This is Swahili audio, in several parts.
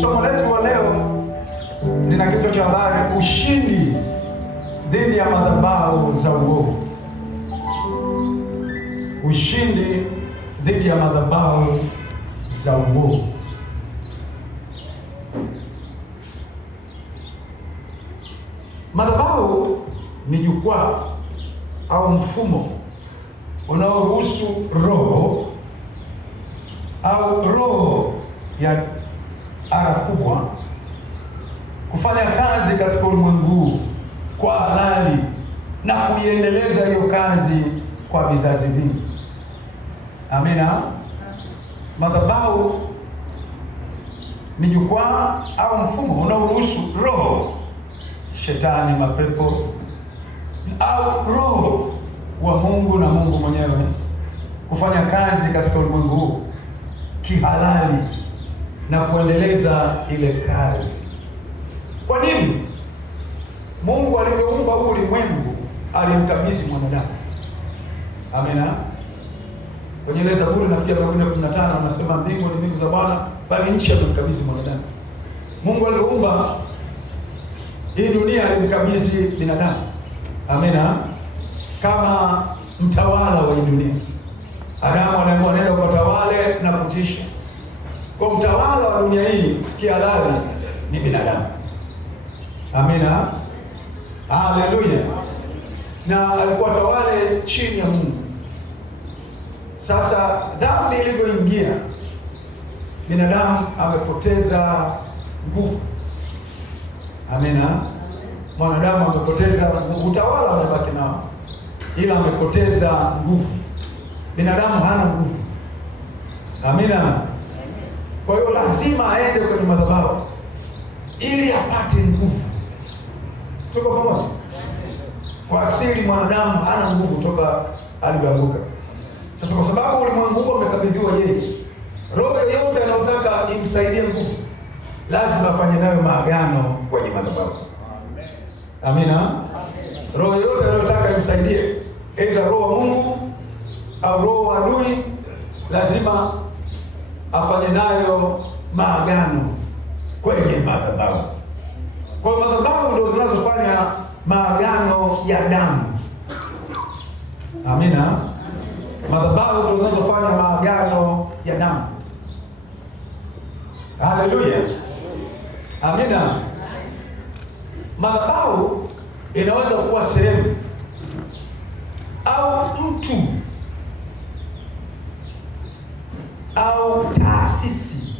Somo letu wa leo lina kichwa cha habari, ushindi dhidi ya madhabahu za uovu. Ushindi dhidi ya madhabahu za uovu. Madhabahu ni jukwaa au mfumo unaoruhusu roho ya ara kubwa kufanya kazi katika ulimwengu kwa halali na kuiendeleza hiyo kazi kwa vizazi vingi. Amina. Madhabahu ni jukwaa au mfumo unaoruhusu roho, shetani, mapepo au roho wa Mungu na Mungu mwenyewe kufanya kazi katika ulimwengu huu kihalali na kuendeleza ile kazi. Kwa nini? Mungu alipoumba huu ulimwengu alimkabidhi mwanadamu. Amina. Kwenye ile Zaburi nafikia 115 anasema mbingu ni mbingu za Bwana, bali nchi amemkabidhi mwanadamu. Mungu aliumba hii dunia alimkabidhi binadamu. Amina. Kama mtawala wa dunia. Adamu anaamua nenda ukatawale na kutisha. Kwa mtawala wa dunia hii kihalali ni binadamu. Amina. Haleluya. Na alikuwa tawale chini ya Mungu. Sasa dhambi ilivyoingia, binadamu amepoteza nguvu. Amina. Mwanadamu amepoteza nguvu, utawala unabaki nao, ila amepoteza nguvu. Binadamu hana nguvu. Amina. Kwa hiyo lazima aende kwenye madhabahu ili apate nguvu. Tuko pamoja? Kwa asili mwanadamu hana nguvu toka alipoanguka. Sasa kwa sababu ulimwengu huu umekabidhiwa yeye, roho yoyote anayotaka imsaidie nguvu lazima afanye nayo maagano kwenye madhabahu. Amina. Roho yoyote anayotaka imsaidie, aidha roho wa Mungu au roho wa adui, lazima afanye nayo maagano kwenye madhabahu. Kwa madhabahu ndio zinazofanya maagano ya damu. Amina. Madhabahu ndio zinazofanya maagano ya damu. Haleluya. Amina. Madhabahu inaweza kuwa sehemu au mtu au taasisi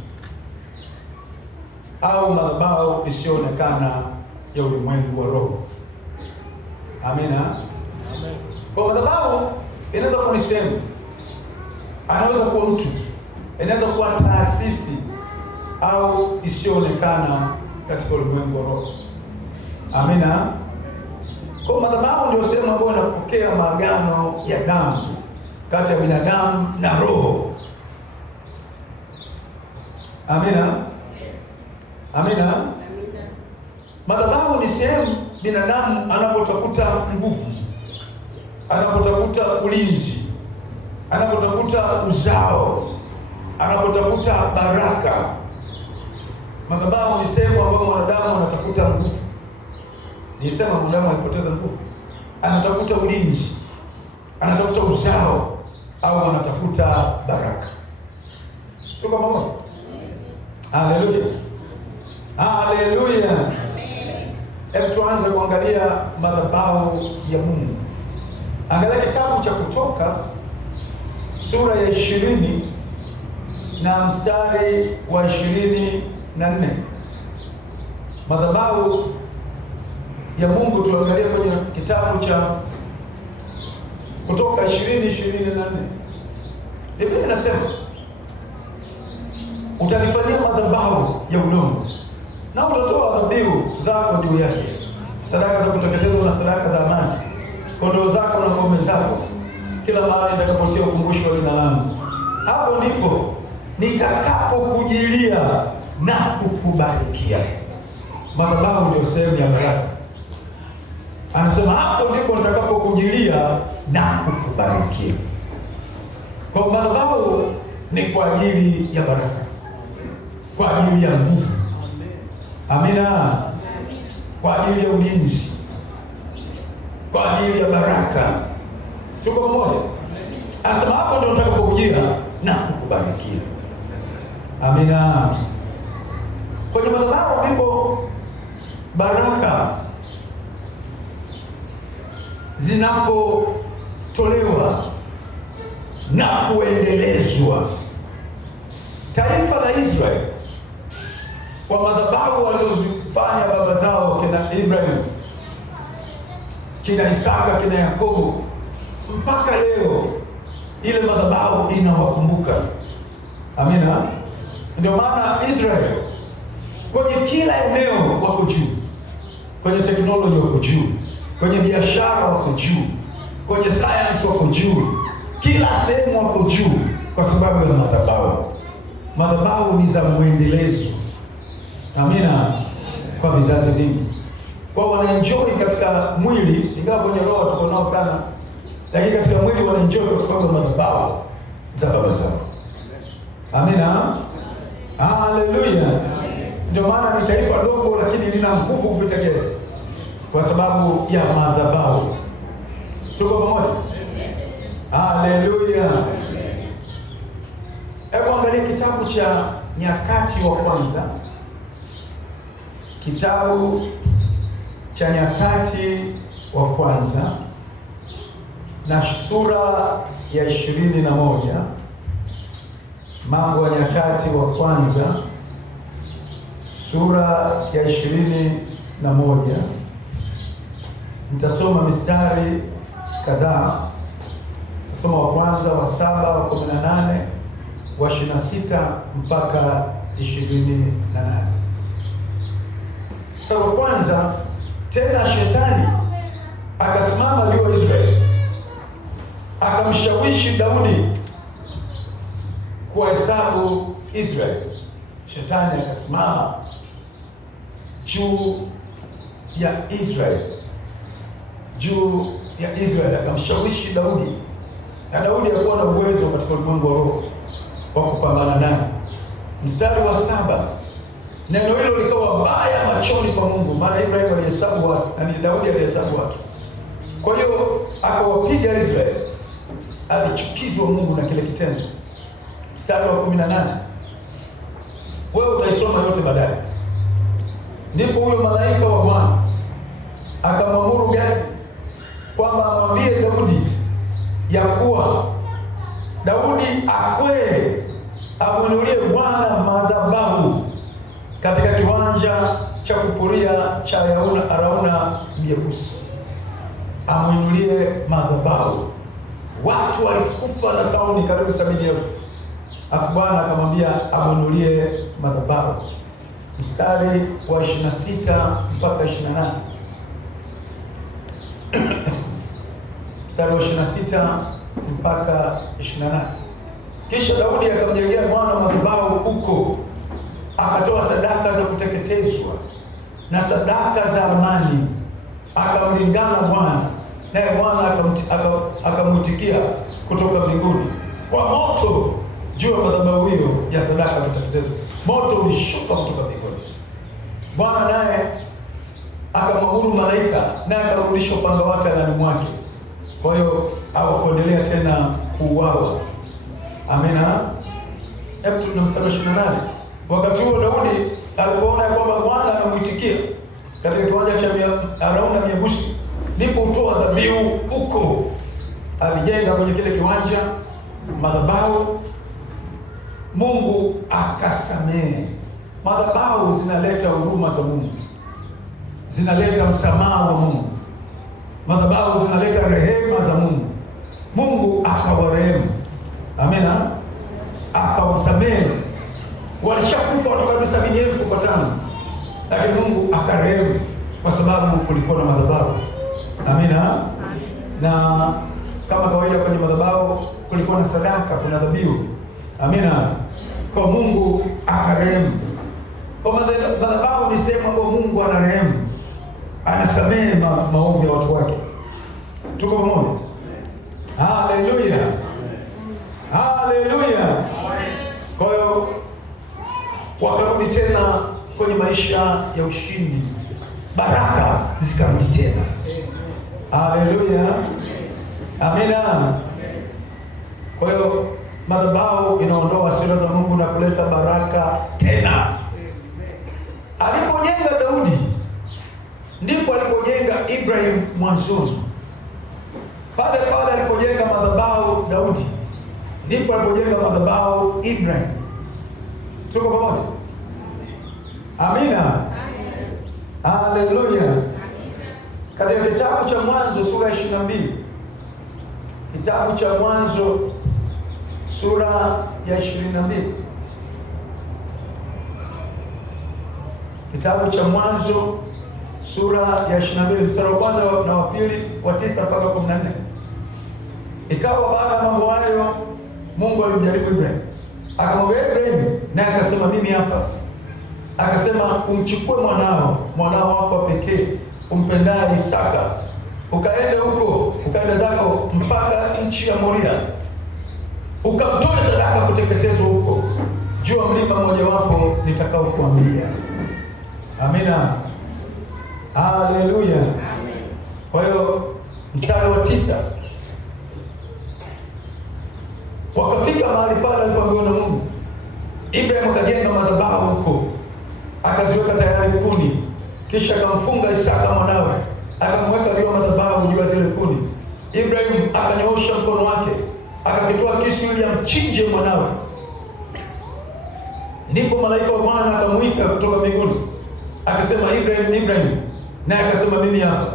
au madhabahu isiyoonekana ya ulimwengu wa roho. Amina. Amen. Kwa madhabahu inaweza kuwa ni sehemu, anaweza kuwa mtu, inaweza kuwa taasisi au isiyoonekana katika ulimwengu wa roho. Amina. Kwa madhabahu ndio sehemu ambayo inapokea maagano ya damu kati ya binadamu na roho. Amina. Amina. Madhabahu ni sehemu binadamu anapotafuta nguvu, anapotafuta ulinzi, anapotafuta uzao, anapotafuta baraka. Madhabahu ni sehemu ambayo mwanadamu anatafuta nguvu. Nisema mwanadamu alipoteza nguvu, anatafuta ulinzi, anatafuta uzao au anatafuta baraka. Tuko pamoja? Haleluya. Haleluya. Hebu tuanze kuangalia madhabahu ya Mungu. Angalia kitabu cha Kutoka sura ya 20 na mstari wa 24. Madhabahu ya Mungu tuangalia kwenye kitabu cha Kutoka 20:24. Biblia inasema, utanifanyia madhabahu ya udongo na utatoa dhabihu zako juu yake, sadaka za kuteketezwa na sadaka za amani, kondoo zako na ng'ombe zako, kila mahali nitakapotia ukumbusho wa jina langu. Hapo ndipo nitakapokujilia na kukubarikia. Madhabahu ndio sehemu ya baraka. Anasema hapo ndipo nitakapokujilia na kukubarikia. Kwa madhabahu ni kwa ajili ya baraka. kwa ajili ya nguvu. Amina. Kwa ajili ya ulinzi, kwa ajili ya baraka. Tuko pamoja? Anasema hapo ndio nitakapokujia na kukubarikia. Amina. Kwenye madhabahu ndipo baraka zinapotolewa na kuendelezwa. Taifa la Israeli kwa madhabahu walizozifanya baba zao, kina Ibrahim, kina Isaka, kina Yakobo, mpaka leo ile madhabahu inawakumbuka. Amina. Ndio maana Israeli kwenye kila eneo wako juu, kwenye teknolojia wako juu, kwenye biashara wako juu, kwenye science wako juu, kila sehemu wako juu, kwa sababu ya madhabahu. Madhabahu ni za mwendelezo. Amina. Kwa vizazi vingi, kwa wanaenjoy katika mwili, ingawa kwenye roho tuko nao sana, lakini katika mwili wanaenjoy kwa sababu ya madhabahu za baba zao. Amina. Haleluya. Ndio maana ni taifa dogo lakini lina nguvu kupita kiasi kwa sababu ya madhabahu. Tuko pamoja? Haleluya. Hebu angalia kitabu cha Nyakati wa Kwanza. Kitabu cha Nyakati wa Kwanza na sura ya 21. Mambo ya Nyakati wa Kwanza sura ya 21. Nitasoma mistari kadhaa. Nitasoma wa kwanza, wa 7, wa 18, wa 26 mpaka 28. Sasa wa kwanza, tena shetani akasimama juu ya Israeli akamshawishi Daudi kuwahesabu Israeli. Shetani akasimama juu ya Israeli akamshawishi Daudi, na Daudi alikuwa na uwezo katika ulimwengu wa roho wa kupambana naye. Mstari wa 7, neno hilo likawa baya machoni kwa Mungu, maana Ibrahim alihesabu watu, na Daudi alihesabu watu. Kwa hiyo akawapiga Israeli. Alichukizwa Mungu na kile kitendo. Mstari wa 18, wewe utaisoma yote baadaye. Ndipo huyo malaika wa Bwana akamwamuru Gadi kwamba amwambie Daudi ya kuwa Daudi akwee amwinulie Bwana madhabahu katika kiwanja cha kupuria cha Arauna Myebusi. Amwinulie madhabahu. Watu walikufa na tauni karibu 70,000. Afu Bwana akamwambia amwinulie madhabahu. Mstari wa 26 mpaka 28. Mstari wa 26 mpaka 28. Kisha Daudi akamjengea Bwana madhabahu huko, akatoa sadaka za kuteketezwa na sadaka za amani, akamlingana Bwana, naye Bwana akamwitikia kutoka mbinguni kwa moto juu ya madhabahu hiyo ya sadaka ya kuteketezwa. Moto ulishuka kutoka mbinguni. Bwana naye akamwamuru malaika, naye akarudisha upanga wake ndani mwake. Kwa hiyo hawakuendelea tena kuuawa. Amina. Hebu tuna mstari 28. Wakati huo Daudi alipoona kwamba Bwana amemwitikia katika kiwanja cha Arauna Myebusi, ndipo utoa dhabihu huko. Alijenga kwenye kile kiwanja madhabahu. Mungu akasamehe. Madhabahu zinaleta huruma za Mungu, zinaleta msamaha wa Mungu. Madhabahu zinaleta rehema za Mungu. Mungu akawarehemu. Amina. Akawasamehe. Walishakufa watu karibu 70,000 kwa tano, lakini Mungu akarehemu kwa sababu kulikuwa na madhabahu. Amina. Na kama kawaida kwenye madhabahu kulikuwa na sadaka, kuna dhabihu. Amina. Kwa Mungu akarehemu. Kwa madhabahu ni sehemu ambayo Mungu anarehemu, anasamehe maovu ya watu wake. Tuko pamoja? Haleluya. Haleluya. Kwa hiyo wakarudi tena kwenye maisha ya ushindi, baraka zikarudi tena. Haleluya, amina. Kwa hiyo madhabahu inaondoa hasira za Mungu na kuleta baraka tena. Alipojenga Daudi ndipo alipojenga Ibrahim mwanzoni. Pale alipojenga madhabahu Daudi ndipo alipojenga madhabahu Ibrahim. Tuko pamoja? Amina. Haleluya. Katika kitabu cha Mwanzo sura ya 22, kitabu cha Mwanzo sura ya 22, kitabu cha Mwanzo sura ya 22 mstari wa kwanza na wa pili, wa 9 mpaka 14. Ikawa baada ya mambo hayo Mungu alimjaribu Ibrahim, akamwambia Ibrahim, naye akasema mimi hapa. Akasema umchukue mwanao wako pekee umpendaye Isaka, ukaenda zako mpaka nchi ya Moria, ukamtoe sadaka kuteketezwa huko juu ya mlima mmoja wapo nitakao kuambia. Amina. Haleluya. Kwa hiyo mstari wa 9, wakafika mahali pale alipoambiwa na Mungu. Ibrahim akajenga madhabahu huko, akaziweka tayari kuni, kisha akamfunga Isaka mwanawe, akamweka juu ya madhabahu juu ya zile kuni. Ibrahim akanyoosha mkono wake, akakitoa kisu ili amchinje mwanawe. Ndipo malaika wa Bwana akamuita kutoka mbinguni, akasema Ibrahim, Ibrahim. Naye akasema mimi hapa.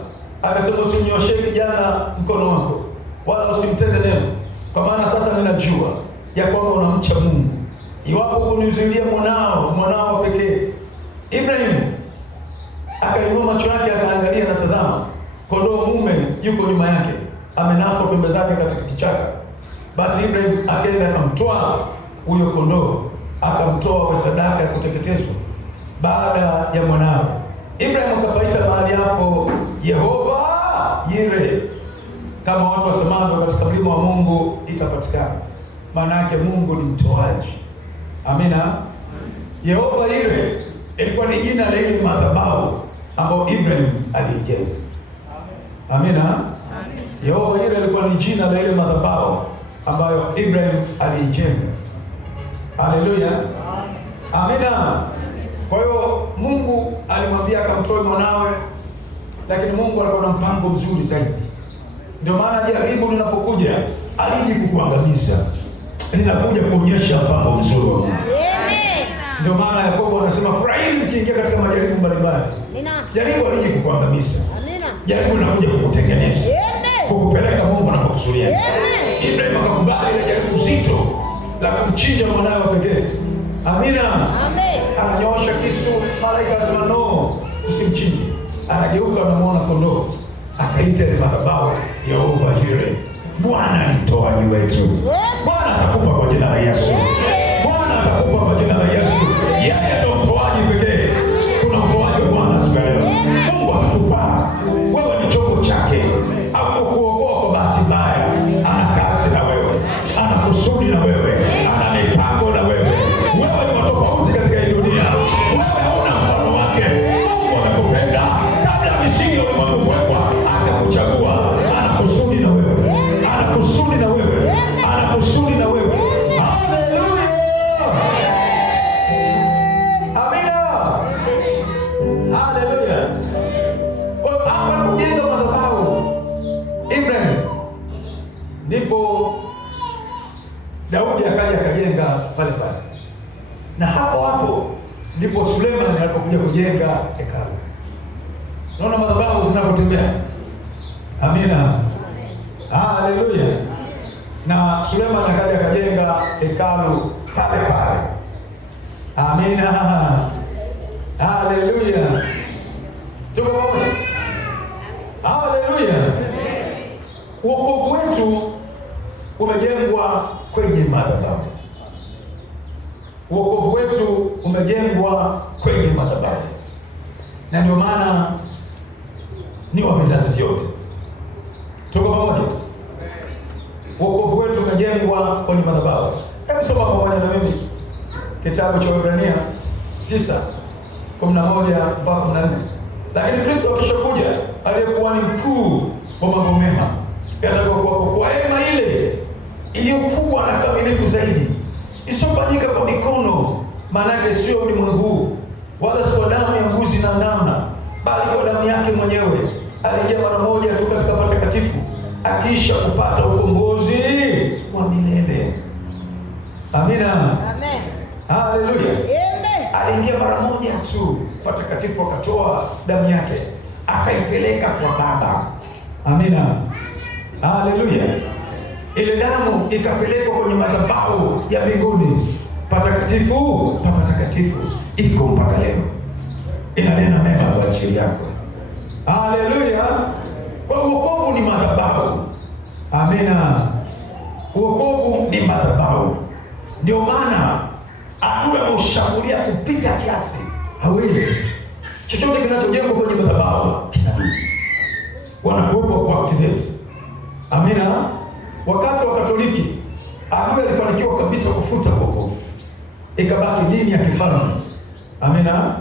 Akasema usimnyoshee kijana mkono wako, wala usimtende neno, kwa maana sasa ninajua ya kwamba unamcha Mungu, iwapo kunizuilia mwanao pekee. Ibrahim akainua macho yake akaangalia, na tazama, kondoo mume yuko nyuma yake, amenaswa pembe zake katika kichaka. Basi Ibrahim akaenda akamtoa huyo kondoo, akamtoa kwa sadaka ya kuteketezwa baada ya mwanawe. Ibrahim akapaita mahali hapo Yehova Yire, kama watu wasemavyo katika mlima wa Mungu itapatikana. Maana yake Mungu ni mtoaji. Amina. Yehova Yire ilikuwa ni jina la ile madhabahu ambayo Ibrahim alijenga. Amina. Yehova Yire ilikuwa ni jina la ile madhabahu ambayo Ibrahim alijenga. Haleluya. Amina. Kwa hiyo Mungu alimwambia akamtoe mwanawe, lakini Mungu alikuwa na mpango mzuri zaidi. Ndio maana jaribu linapokuja aliji kukuangamiza, linakuja kuonyesha mpango mzuri. Amen. Ndio maana Yakobo anasema furahini mkiingia katika majaribu mbalimbali. Jaribu aliji kukuangamiza. Jaribu linakuja kukutengeneza, kukupeleka Mungu anapokusudia. Ibrahim akakubali ile jaribu zito la kumchinja mwanawe pekee. Amina. Amen. Ananyoosha kisu, malaika akasema no, usimchinje. Anageuka anamwona kondoo, akaita ile madhabahu Yehova Yire, Bwana ni mtoaji wetu. Bwana atakupa kwa jina la Yesu. Bwana atakupa kwa jina la Yesu. Yeye ndio mtoaji pekee. Kuna mtoaji wa Bwana siku leo. Mungu atakupa. Wewe ni chombo chake. Hakukuokoa kwa bahati mbaya. Ana kazi na wewe. Ana kusudi na wewe. Ana mipango na wewe. Wewe ni tofauti katika hii dunia. Wewe hauna mfano wake. Mungu anakupenda. Kabla misingi ya ulimwengu kuwekwa, akakuchagua. Ana kusudi na wewe. Ana kusudi na wewe. Ana kusudi na wewe. Haleluya. Amina. Haleluya. Kwa hapa kujenga madhabahu Ibrahim, ndipo Daudi akaja akajenga pale pale, na hapo ndipo Suleiman alipokuja kujenga hekalu. Unaona madhabahu zinavyotembea. Amina. Haleluya. Na Suleiman akaja akajenga hekalu pale pale. Amina. Haleluya. Tuko pamoja. Haleluya. Wokovu wetu umejengwa kwenye madhabahu. Wokovu wetu umejengwa kwenye madhabahu, na ndio maana ni wa vizazi vyote. Tuko pamoja. Wokovu wetu umejengwa kwenye madhabahu. Hebu soma pamoja na mimi kitabu cha Waebrania 9:11-14. Lakini Kristo akishakuja, aliyekuwa ni mkuu wa mambo mema yatakayokuwa kwa hema ile iliyokubwa na kamilifu zaidi, isiyofanyika kwa mikono, maana yake sio ulimwengu, wala si kwa damu ya mbuzi na ndama, bali kwa damu yake mwenyewe. Aliingia mara moja tu katika patakatifu, akiisha kupata ukombozi wa milele. Amina. Amen. Haleluya. Amen. Aliingia mara moja tu patakatifu, akatoa damu yake, akaipeleka kwa Baba. Amina. Haleluya. Ile damu ikapelekwa kwenye madhabahu ya mbinguni, patakatifu pa patakatifu, iko mpaka leo, inanena mema kwa ajili yako. Haleluya. Kwa wokovu ni madhabahu. Amina. Wokovu ni madhabahu. Ndio maana adui ameushambulia kupita kiasi. Hawezi. Chochote kinachojengwa kwenye madhabahu kinadumu. Wanakuwepo kwa activate. Amina. Wakati wa Katoliki, adui alifanikiwa kabisa kufuta wokovu, ikabaki dini ya kifalme. Amina.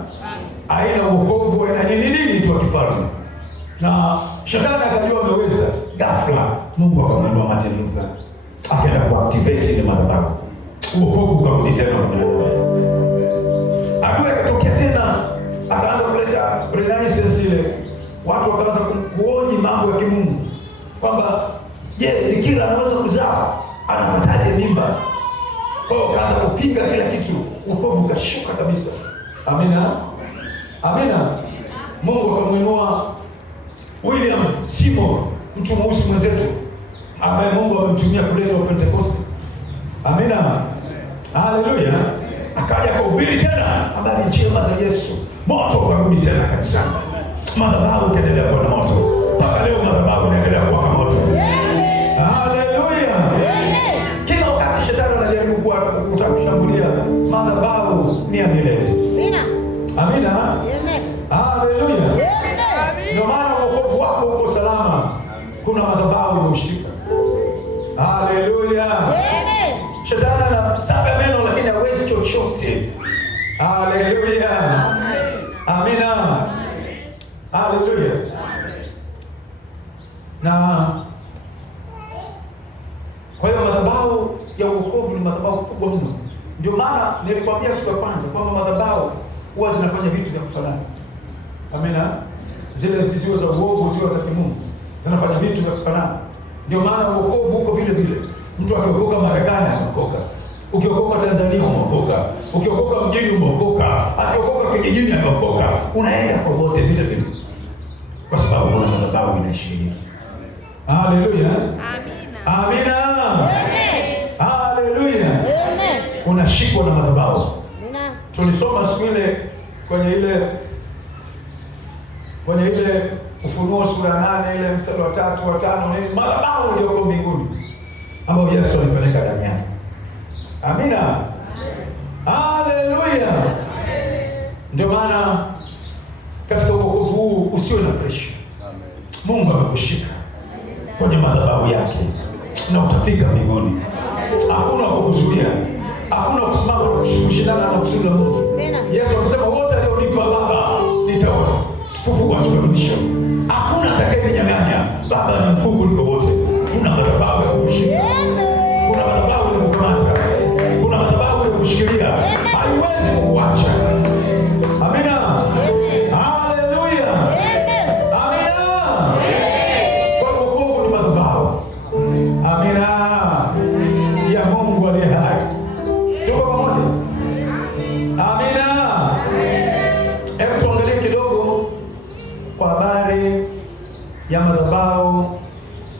Haina wokovu, haina nini tu kifalme. Na shetani akajua ameweza, ghafla Mungu akamwinua Martin Luther, akaenda kuactivate ile madhabahu, wokovu ukarudi tena kwa binadamu. Adui akatokea tena, akaanza kuleta renaissance ile, watu wakaanza kuonyi mambo ya kimungu kwamba je, bikira anaweza kuzaa? Anapataje mimba? Kwa hiyo kaanza kupinga kila kitu, wokovu ukashuka kabisa. Amina. Amina. Mungu akamwinua William Seymour, mtu mweusi mwenzetu ambaye Mungu amemtumia kuleta Pentecost. Amina. Haleluya. Akaja kuhubiri tena habari njema za Yesu. Moto ukarudi tena kanisani. Madhabahu ikaendelea kuwa na moto. Mpaka leo madhabahu inaendelea kuwa kama moto. Haleluya. Kila wakati shetani anajaribu kushambulia, madhabahu ni ya milele. Amina. Amina. Amen. Haleluya. Ndio maana wokovu wako uko salama. Kuna madhabahu imeushika. Haleluya. Amen. Shetani anasaga meno lakini hawezi chochote. Haleluya. Amina. Haleluya. Na kwa hiyo madhabahu ya wokovu ni madhabahu kubwa mno. Ndio maana nilikwambia siku ya kwanza kwamba madhabahu huwa zinafanya vitu vya kufanana. Amina. Zile ziwe za uovu, ziwe za kimungu, zinafanya vitu vya kufanana. Ndio maana wokovu uko vile vile. Mtu akiokoka Marekani ameokoka, ukiokoka Tanzania umeokoka, ukiokoka mjini umeokoka, akiokoka kijijini ameokoka, unaenda kwa wote vile vile, kwa sababu kuna madhabahu inaishiria. Haleluya. Amina. Amina. Amen. Haleluya. Amen. Unashikwa na madhabahu. Amina. Tulisoma siku ile kwenye ile Ufunuo sura 8 ile mstari wa 3 wa 5, ni madhabahu iliyoko mbinguni ambayo Yesu alipeleka damu yake. Amina. Haleluya. Ndio maana katika wokovu huu usiwe na pressure. Mungu amekushika kwenye madhabahu yake na utafika mbinguni. Hakuna kukuzuia, hakuna kusimama na kushindana na kusudi la Mungu. Yesu akasema wote alionipa Baba nitawafufua siku ya mwisho. Hakuna atakayeninyang'anya. Baba ni mkuu kuliko wote. Kuna madhabahu ya kukushika, kuna madhabahu ya kukukamata, kuna madhabahu ya kushikilia, haiwezi kukuacha. Amina. Haleluya. Amina. Kwa wokovu ni madhabahu. Amina. Ya Mungu aliye hai. Tuko pamoja? Amina. Hebu tuangalie kidogo kwa habari ya madhabahu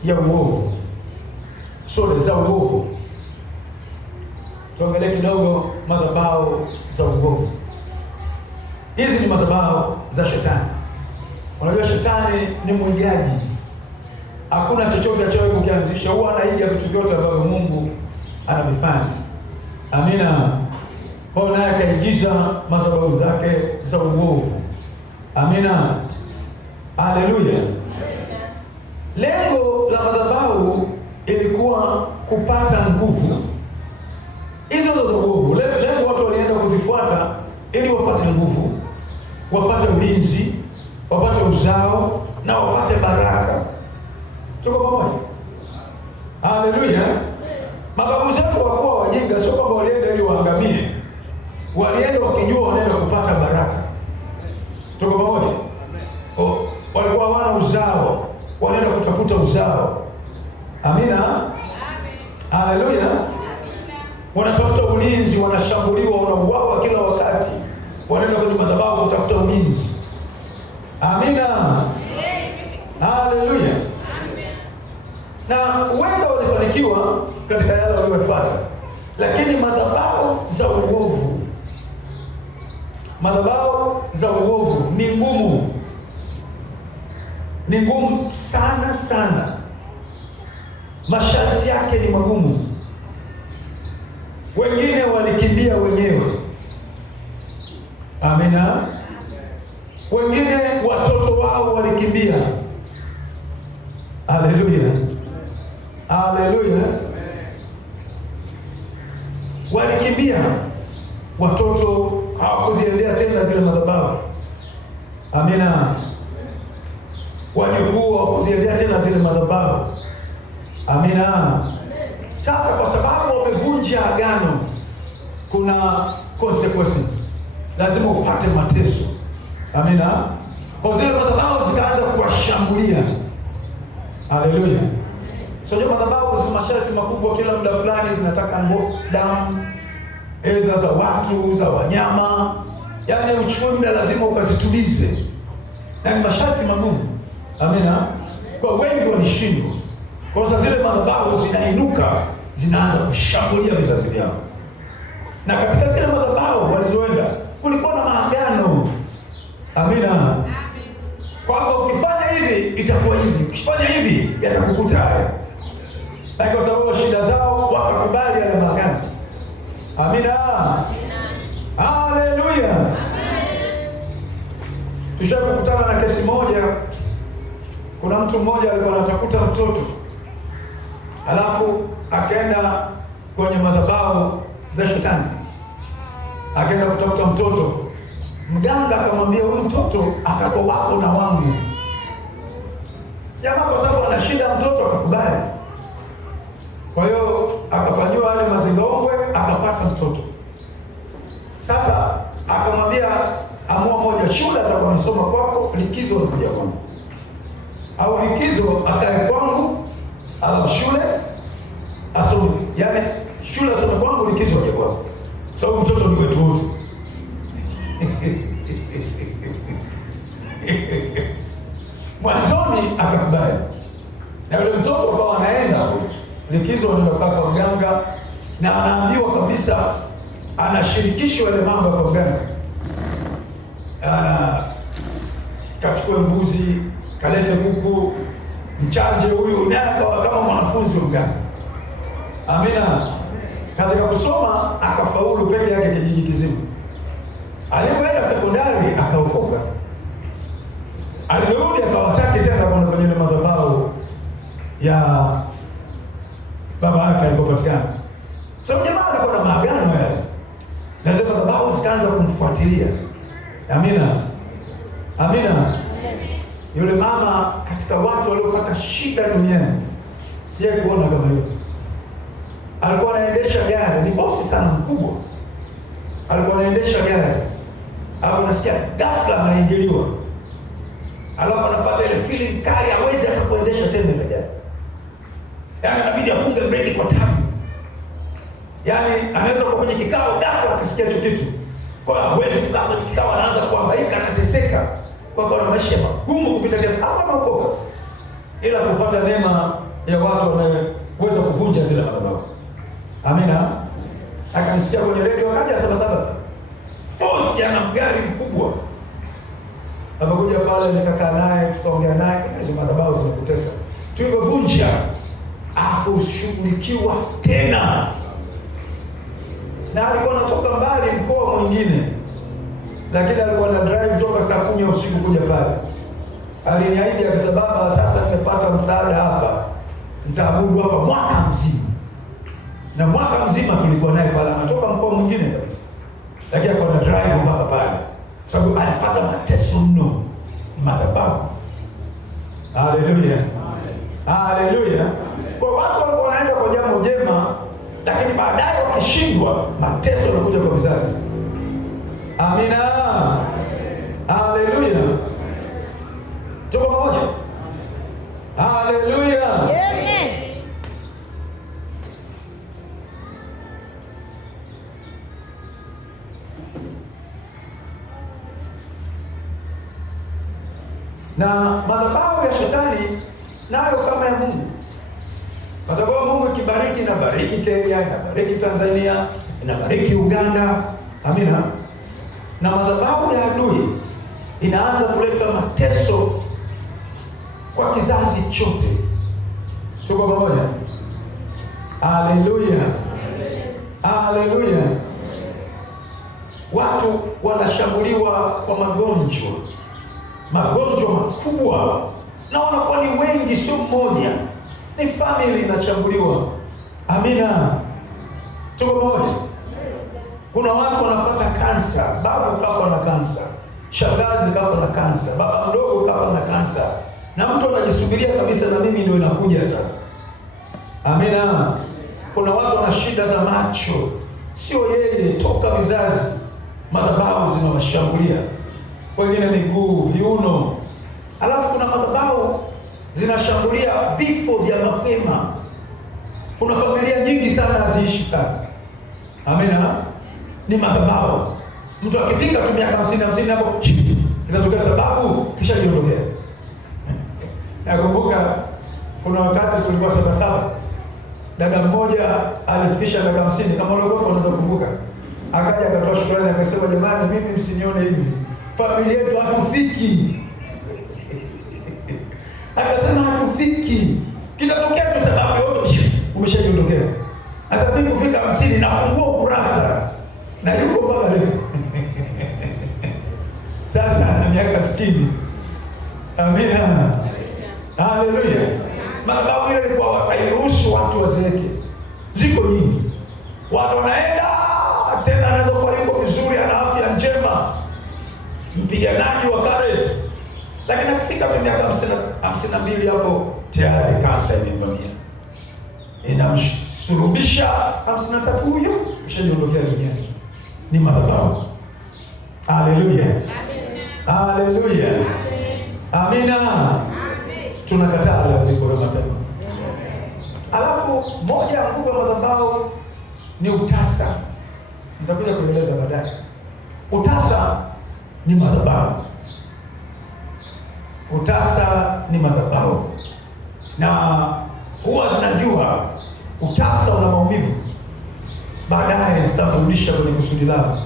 ya uovu. Sura za uovu. Tuangalie kidogo madhabahu za uovu. Hizi ni madhabahu za shetani. Unajua shetani ni mwigaji. Hakuna chochote achawahi kukianzisha, huwa anaiga vitu vyote ambavyo Mungu anavifanya. Amina. Kwa naye akaigiza madhabahu zake za uovu. Amina. Haleluya. Lengo la madhabahu ilikuwa kupata nguvu. Hizo ndo za uovu. Lengo watu walienda kuzifuata ili wapate nguvu, wapate ulinzi, wapate uzao na wapate baraka. Tuko pamoja? Haleluya! Mababu zetu wakuwa wajinga, sio kwamba walienda ili waangamie. Walienda wakijua wanaenda kupata baraka. Tuko pamoja? Walikuwa hawana uzao, wanaenda kutafuta uzao. Amina. Haleluya. Wanatafuta ulinzi, wanashambuliwa, wanauawa kila wakati. Wanaenda kwenye madhabahu kutafuta ulinzi. Amina. Haleluya. Na wenda walifanikiwa katika yale waliofuata, lakini madhabahu za uovu ni ngumu. Ni ngumu sana sana. Masharti yake ni magumu. Wengine walikimbia wenyewe. Amina. Wengine watoto wao walikimbia. Haleluya. Haleluya. Walikimbia. Watoto hawakuziendea tena zile madhabahu. Amina. Wajukuu hawakuziendea tena zile madhabahu. Amina. Sasa kwa sababu wamevunja agano, kuna consequences. Lazima upate mateso. Amina. Kwa zile madhabahu zikaanza kuwashambulia. Haleluya. Sio madhabahu zina masharti makubwa, kila muda fulani zinataka damu, aidha za watu, za wanyama. Yaani uchukue muda, lazima ukazitulize. Na ni masharti magumu. Amina. Kwa wengi walishindwa. Kwa sababu zile madhabahu zinainuka, zinaanza kushambulia vizazi vyao. Na katika zile madhabahu walizoenda, kulikuwa na maagano. Amina. Kwamba ukifanya hivi itakuwa hivi, ukifanya hivi yatakukuta haya. Na kwa sababu shida zao wakakubali yale maagano. Amina. Haleluya. Tushakutana na kesi moja. Kuna mtu mmoja alikuwa anatafuta mtoto, alafu akaenda kwenye madhabahu za shetani, akaenda kutafuta mtoto. Mganga akamwambia huyu mtoto atakuwa wako na wangu. Jamaa kwa sababu ana shida mtoto akakubali. Kwa hiyo akafanyiwa yale mazingongwe, akapata mtoto. Sasa akamwambia amua moja, shule atakuwa anasoma kwako, likizo anakuja kwangu. Au likizo akae kwangu, alafu shule asome. Yaani shule asome kwangu, likizo aje kwangu. Sababu mtoto ni wetu wote. Mwanzoni akakubali. Na yule mtoto akawa anaenda likizo, anaenda kwa mganga, na anaambiwa kabisa, anashirikishwa ile mambo kwa mganga. Kachukue mbuzi, kalete kuku, mchanje huyu, naye akawa kama mwanafunzi wa mganga. Amina. Katika kusoma akafaulu peke yake kijiji kizima. Alipoenda sekondari akaokoka. Alirudi akawataki tena kwenda kwenye madhabahu ya baba yake alipopatikana. Sasa jamaa alikuwa na maagano yale. Na zile madhabahu zikaanza kumfuatilia. Amina. Amina. Yule mama katika watu waliopata shida duniani, sijawahi kuona kama hiyo. Alikuwa anaendesha gari, ni bosi sana mkubwa. Alikuwa anaendesha gari, alafu nasikia ghafla anaingiliwa, alafu anapata ile feeling kali, hawezi hata kuendesha tena ile gari. Yaani inabidi afunge breki kwa tabu. Yaani anaweza kuwa kwenye kikao, ghafla akasikia hicho kitu. Kwa hiyo hawezi kukaa kwenye kikao, anaanza kuhangaika, anateseka. Kwa na maisha magumu kupita kiasi, hapa anaokoka. Ila kupata neema ya watu wanaweza kuvunja zile madhabahu. Amina. Akanisikia kwenye redio, akaja Sabasaba. Bosi ana gari mkubwa. Akakuja pale, nikakaa naye, tukaongea naye, hizo madhabahu zinakutesa. Tulivyovunja, akushughulikiwa tena. Na alikuwa anatoka mbali, mkoa mwingine. Lakini alikuwa na drive toka saa 10 usiku kuja pale. Aliniahidi akasema, baba, sasa nimepata msaada hapa, nitaabudu hapa mwaka mzima. Na mwaka mzima tulikuwa naye pale, anatoka mkoa mwingine kabisa. lakini akawa na drive mpaka pale, sababu alipata mateso mno madhabahu. Haleluya, haleluya. Kwa watu walikuwa wanaenda kwa jambo jema, lakini baadaye wakishindwa, mateso yanakuja kwa vizazi. Amina, haleluya. Tuko pamoja? Haleluya, amen. Na madhabahu ya shetani nayo kama ya Mungu. Madhabahu ya Mungu ikibariki, inabariki Kenya, inabariki Tanzania, inabariki Uganda. Amina. Na madhabahu ya adui inaanza kuleta mateso kwa kizazi chote. Tuko pamoja? Haleluya, haleluya. Watu wanashambuliwa kwa magonjwa makubwa, na wanakuwa ni wengi, sio mmoja, ni family inashambuliwa. Amina, tuko pamoja? Kuna watu wanapata kansa, babu kafa na kansa, shangazi kafa na kansa, baba mdogo kafa na kansa, na mtu anajisubiria kabisa, na mimi ndio inakuja sasa. Amina. Kuna watu wana shida za macho, sio yeye, toka vizazi, madhabahu zinawashambulia, wengine miguu, viuno. Alafu kuna madhabahu zinashambulia vifo vya mapema. Kuna familia nyingi sana haziishi sana. Amina. Ni madhabahu. Mtu akifika tu miaka 50 hapo inatokea sababu kisha jiondokea. Nakumbuka kuna wakati tulikuwa Sabasaba, dada mmoja alifikisha miaka 50, kama ulikuwa unaweza kukumbuka. Akaja akatoa shukrani akasema, jamani, mimi msinione hivi, familia yetu hatufiki. Akasema hatufiki, kitatokea tu sababu yote, umeshajiondokea. Sasa mimi kufika 50 nafungua ukurasa na yuko mpaka leo. Sasa na miaka 60. Amina, haleluya. Madhabahu ile ilikuwa hairuhusu watu wazeeke. Ziko nyingi, watu wanaenda tena, anaweza kuwa yuko vizuri, ana afya njema, mpiganaji wa karate, lakini akifika miaka 52 hapo tayari kansa imevamia, inamsurubisha 53, huyo kishajiondokea duniani. Ni madhabahu. Haleluya, haleluya, amina. Tunakataa leo vifo vya mapema. Alafu moja ya nguvu ya madhabahu ni utasa. Nitakuja kueleza baadaye. Utasa ni madhabahu. Utasa ni madhabahu, na huwa zinajua utasa una maumivu, baadaye zitamrudisha kwenye kusudi lao.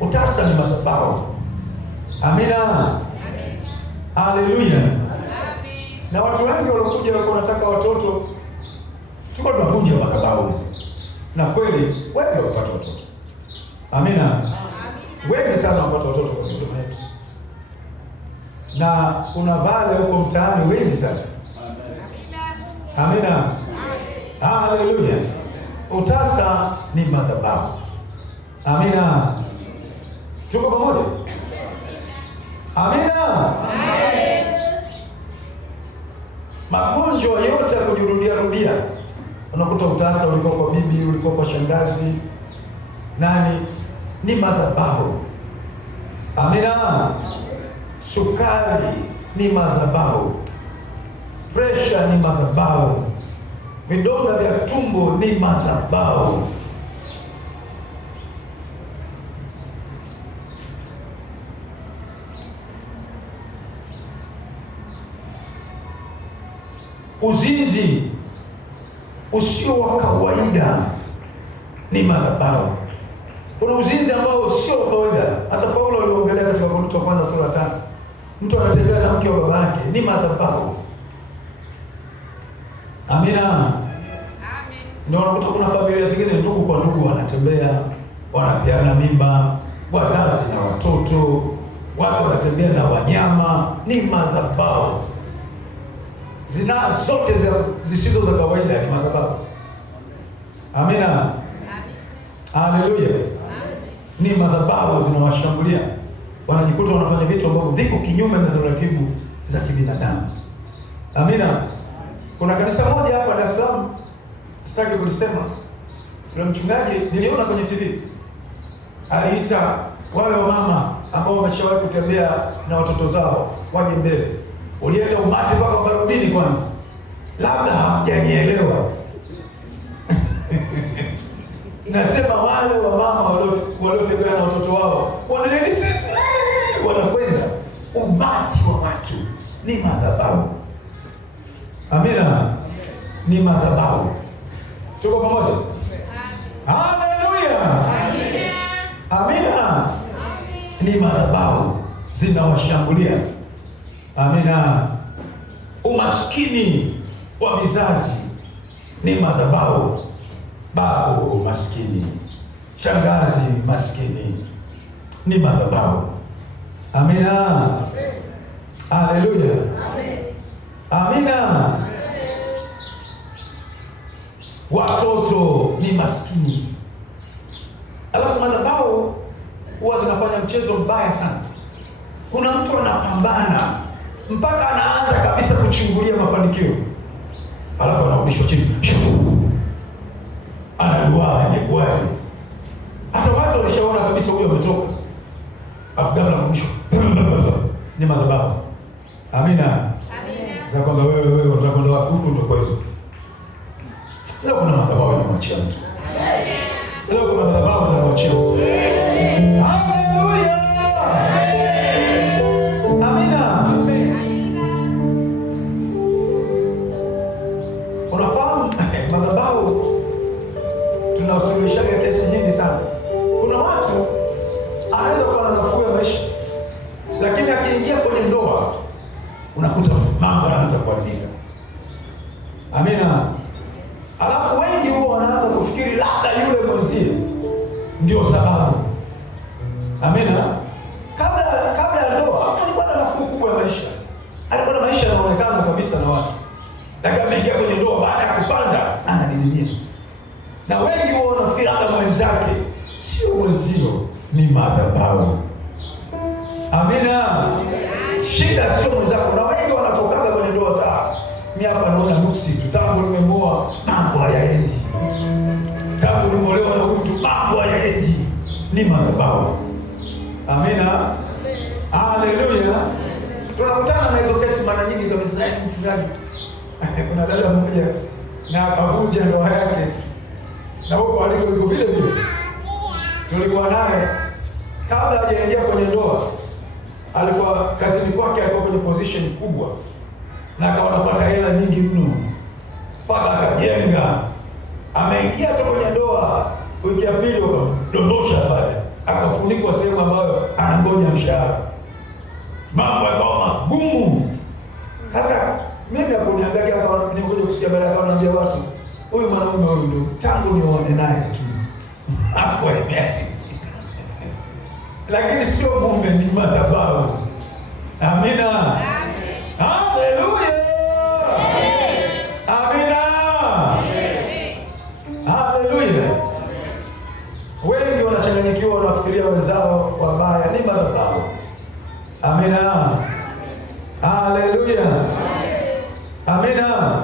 Utasa ni madhabahu. Amina, haleluya. Na watu wengi walikuja walikuwa wanataka watoto, tuko tunavunja madhabahu hizi, na kweli wengi wapata watoto. Amina, wengi sana wapata watoto kwa huduma yetu, na kuna vale huko mtaani wengi sana. Amina, haleluya. Utasa ni madhabahu. Amina, tuko pamoja? Amina. Magonjwa yote ya kujirudia, unakuta utasa ulikuwa kwa bibi, ulikuwa kwa shangazi, nani, ni madhabahu. Amina. Sukari ni madhabahu, presha ni madhabahu, vidonda vya tumbo ni madhabahu. Uzinzi usio wa kawaida ni madhabahu. Kuna uzinzi ambao sio wa kawaida. Hata Paulo aliongelea katika Wakorintho wa kwanza sura 5. Mtu anatembea na mke wa baba yake, ni madhabahu. Amina, amen. Ndio unakuta kuna familia zingine ndugu kwa ndugu wanatembea, wanapeana mimba, wazazi na watoto, watu wanatembea na wanyama, ni madhabahu. Zinaa zote zisizo za kawaida ni madhabahu. Amina, haleluya. ni madhabahu zinawashambulia, wanajikuta wanafanya vitu ambavyo viko kinyume na taratibu za kibinadamu. Amina. Kuna kanisa moja hapa Dar es Salaam, sitaki kulisema, kuna mchungaji niliona kwenye TV aliita wale wamama ambao wameshawahi kutembea na watoto zao waje mbele. Ulienda umati mpaka barudini kwanza, labda hamjanielewa. Nasema wale wamama waliotembea na watoto wao wanaleni sisi, wanakwenda umati wa watu, ni madhabahu. Amina, ni madhabahu. Tuko pamoja? Haleluya, amina. Ni madhabahu zinawashambulia. Amina. Umaskini wa vizazi ni madhabahu. Babu maskini, shangazi maskini, ni madhabahu. Amina. Haleluya. Amina. Watoto ni maskini. Alafu madhabahu huwa zinafanya mchezo mbaya sana. Kuna mtu anapambana mpaka anaanza kabisa kuchungulia mafanikio, alafu anarudishwa chini, anaduaa, imekuwaje? Hata watu walishaona kabisa huyo ametoka, alafu ghafla anarudishwa. Ni madhabahu. Amina. Za kwamba wewe utakwenda wapi? Huko ndio kweli. Leo kuna madhabahu yanamwachia mtu. Leo kuna madhabahu yanamwachia mtu. Haleluya. Amina. Unafahamu madhabahu tunasuluhisha kesi nyingi sana. Kuna watu anaweza kuwa na nafuu ya maisha, lakini akiingia kwenye ndoa unakuta mambo yanaanza kuharibika. Amina. Alafu wengi huwa wanaanza kufikiri labda yule mwenzie ndio sababu. Amina. Kabla ya ndoa alikuwa na nafuu kubwa ya maisha, alikuwa na maisha yanaonekana kabisa na watu, lakini ameingia kwenye ndoa, baada ya kupanda anadidimia. Na wengi huwa wanafikiri hata mwenzake, sio mwenzio, ni madhabahu. Amina. Shida sio mwenzako. Na wengi wanatokaga kwenye ndoa zao, mimi hapa naona nuksi tu, tangu nimemoa mambo hayaendi, tangu nimeolewa na mtu mambo hayaendi. Ni madhabahu. Amina. Haleluya. Tunakutana na hizo kesi mara nyingi kabisa. Mchungaji, kuna dada mmoja na akavunja ndoa yake, na huko aliko yuko vile vile. Tulikuwa naye kabla hajaingia kwenye ndoa, alikuwa kazini kwake, alikuwa kwenye position kubwa na akawa anapata hela nyingi mno, mpaka akajenga. Ameingia tu kwenye ndoa, wiki ya pili akadondosha pale, akafunikwa sehemu ambayo anangoja mshahara. Mambo yakawa magumu. Sasa mimi hakuniangalia, akawa nimekuja kusikia baada, akawa anambia watu, huyu mwanaume huyu ndio tangu nione naye tu hapo lakini sio mume, ni madhabahu. Amina. Haleluya. Amina. Haleluya. Wengi wanachanganyikiwa, wanafikiria wenzao wabaya, ni madhabahu. Amina. Haleluya. Amina.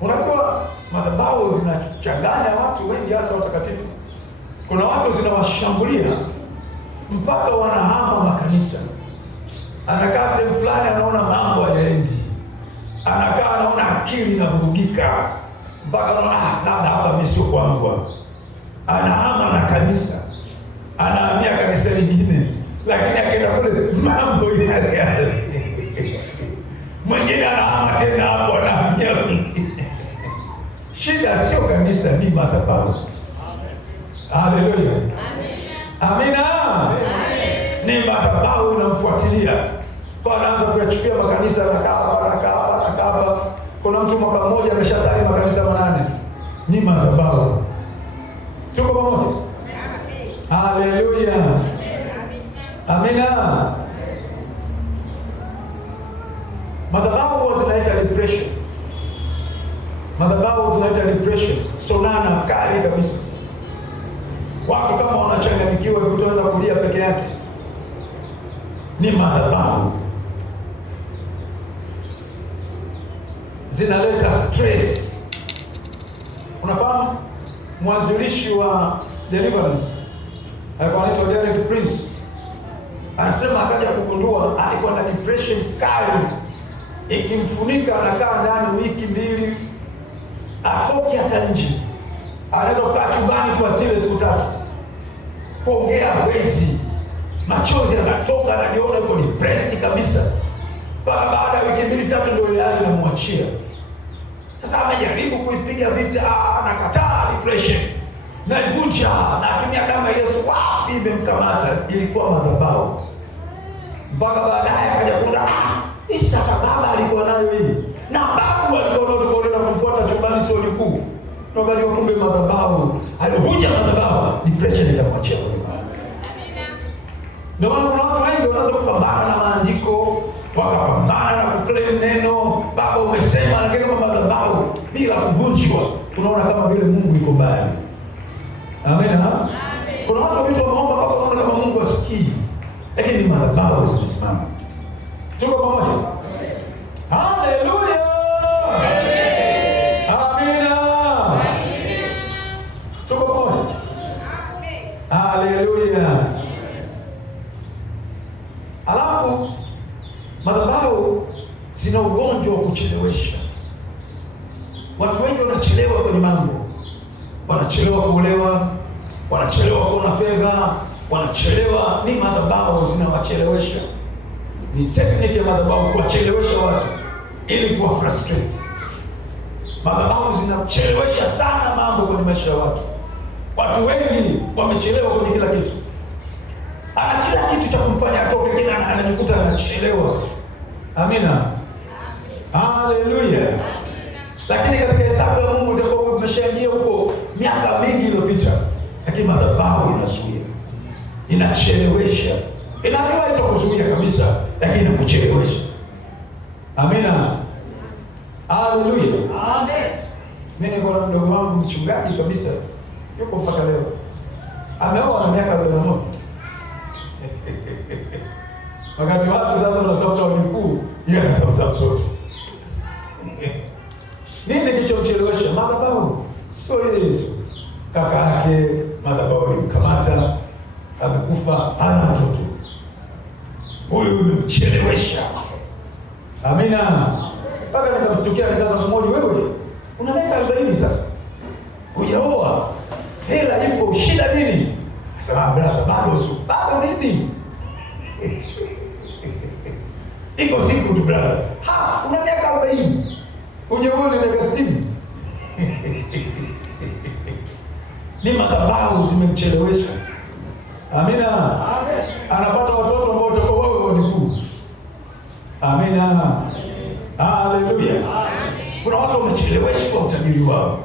Unakuwa madhabahu zinachanganya watu wengi, hasa watakatifu. Kuna watu zinawashambulia mpaka wanahama makanisa. Anakaa sehemu fulani, anaona mambo hayaendi, anakaa anaona akili inavurugika, mpaka anaona labda hapa mimi sio kwangu. Anahama na kanisa, anahamia kanisa lingine, lakini akienda kule mambo yale yale. Mwingine anahama tena hapo, anahamia shida sio kanisa, ni madhabahu. Haleluya. Amina. Ni madhabahu inamfuatilia, kwa anaanza kuyachukia makanisa, anakaa hapa. Kuna mtu mwaka mmoja ameshasali makanisa 8. Ni madhabahu. Tuko pamoja? Haleluya. Amina. Madhabahu huwa zinaleta depression. Madhabahu zinaleta depression, sonana kali kabisa. Watu kama umechanganyikiwa, utaweza kulia peke yake. Ni madhabahu zinaleta stress. Unafahamu mwanzilishi wa Deliverance alikuwa anaitwa Derek Prince, anasema akaja kugundua alikuwa na depression kali ikimfunika, anakaa ndani wiki mbili, atoke hata nje. Anaweza kukaa chumbani tu asile siku 3, kuongea hawezi, machozi yanatoka, anajiona yuko depressed kabisa. Mpaka baada ya wiki 2-3 ndio ile hali inamwachia. Sasa amejaribu kuipiga vita, anakataa depression, naivunja, natumia damu ya Yesu. Wapi imemkamata? Ilikuwa madhabahu. Mpaka baadaye akaja kuona hii hata baba alikuwa nayo hii, na babu alikuwa ndio kumfuata chumbani, sio likuu. Ndio bali kumbe madhabahu, alivunja madhabahu, depression ikamwachia. Ndio maana kuna watu wengi wanaweza kupambana na maandiko, wakapambana na kuclaim neno, baba umesema, lakini kama madhabahu bila kuvunjwa, unaona kama vile Mungu yuko mbali. Amina. Kuna watu vitu wameomba mpaka unaona kama Mungu asikii, lakini ni madhabahu zimesimama. Tuko pamoja? Haleluya. Amina. Tuko pamoja? Haleluya. Alafu madhabahu zina ugonjwa wa kuchelewesha. Watu wengi wanachelewa kwenye mambo, wanachelewa kuolewa, wanachelewa kuona fedha, wanachelewa. Ni madhabahu zinawachelewesha. Ni technique ya madhabahu kuwachelewesha watu ili kuwa frustrate. Madhabahu zinachelewesha sana mambo kwenye maisha ya watu. Watu wengi wamechelewa kwenye kila kitu. Ana kila kitu cha kumfanya atoke, kila anajikuta anachelewa. Amina. Haleluya. Lakini katika hesabu ya Mungu utakuwa umeshaingia huko miaka mingi iliyopita. Lakini madhabahu inazuia, inachelewesha. Inaelewa itakuzuia kabisa, lakini inakuchelewesha. Amina. Haleluya. Amen. Mimi niko na mdogo wangu mchungaji kabisa, yuko mpaka leo. Ameoa na miaka 41. Wakati watu sasa wanatafuta wajukuu, yeye anatafuta mtoto. Nini kilichomchelewesha? Madhabahu. Sio yeye tu, kaka yake madhabahu ilimkamata, amekufa, hana mtoto. Huyu umemchelewesha. Amina. Mpaka nikamstukia, nikaanza kumhoji, wewe una miaka 40 sasa, hujaoa, hela ipo, shida nini? Sasa brother, bado tu. Bado nini? Iko siku tu brother. Una miaka 40. Hujaoa ni miaka 60. Ni madhabahu zimemchelewesha. Amina. Amen. Anapata watoto ambao utakuwa wewe wajukuu. Amina. Haleluya. Kuna watu wamecheleweshwa utajiri wao.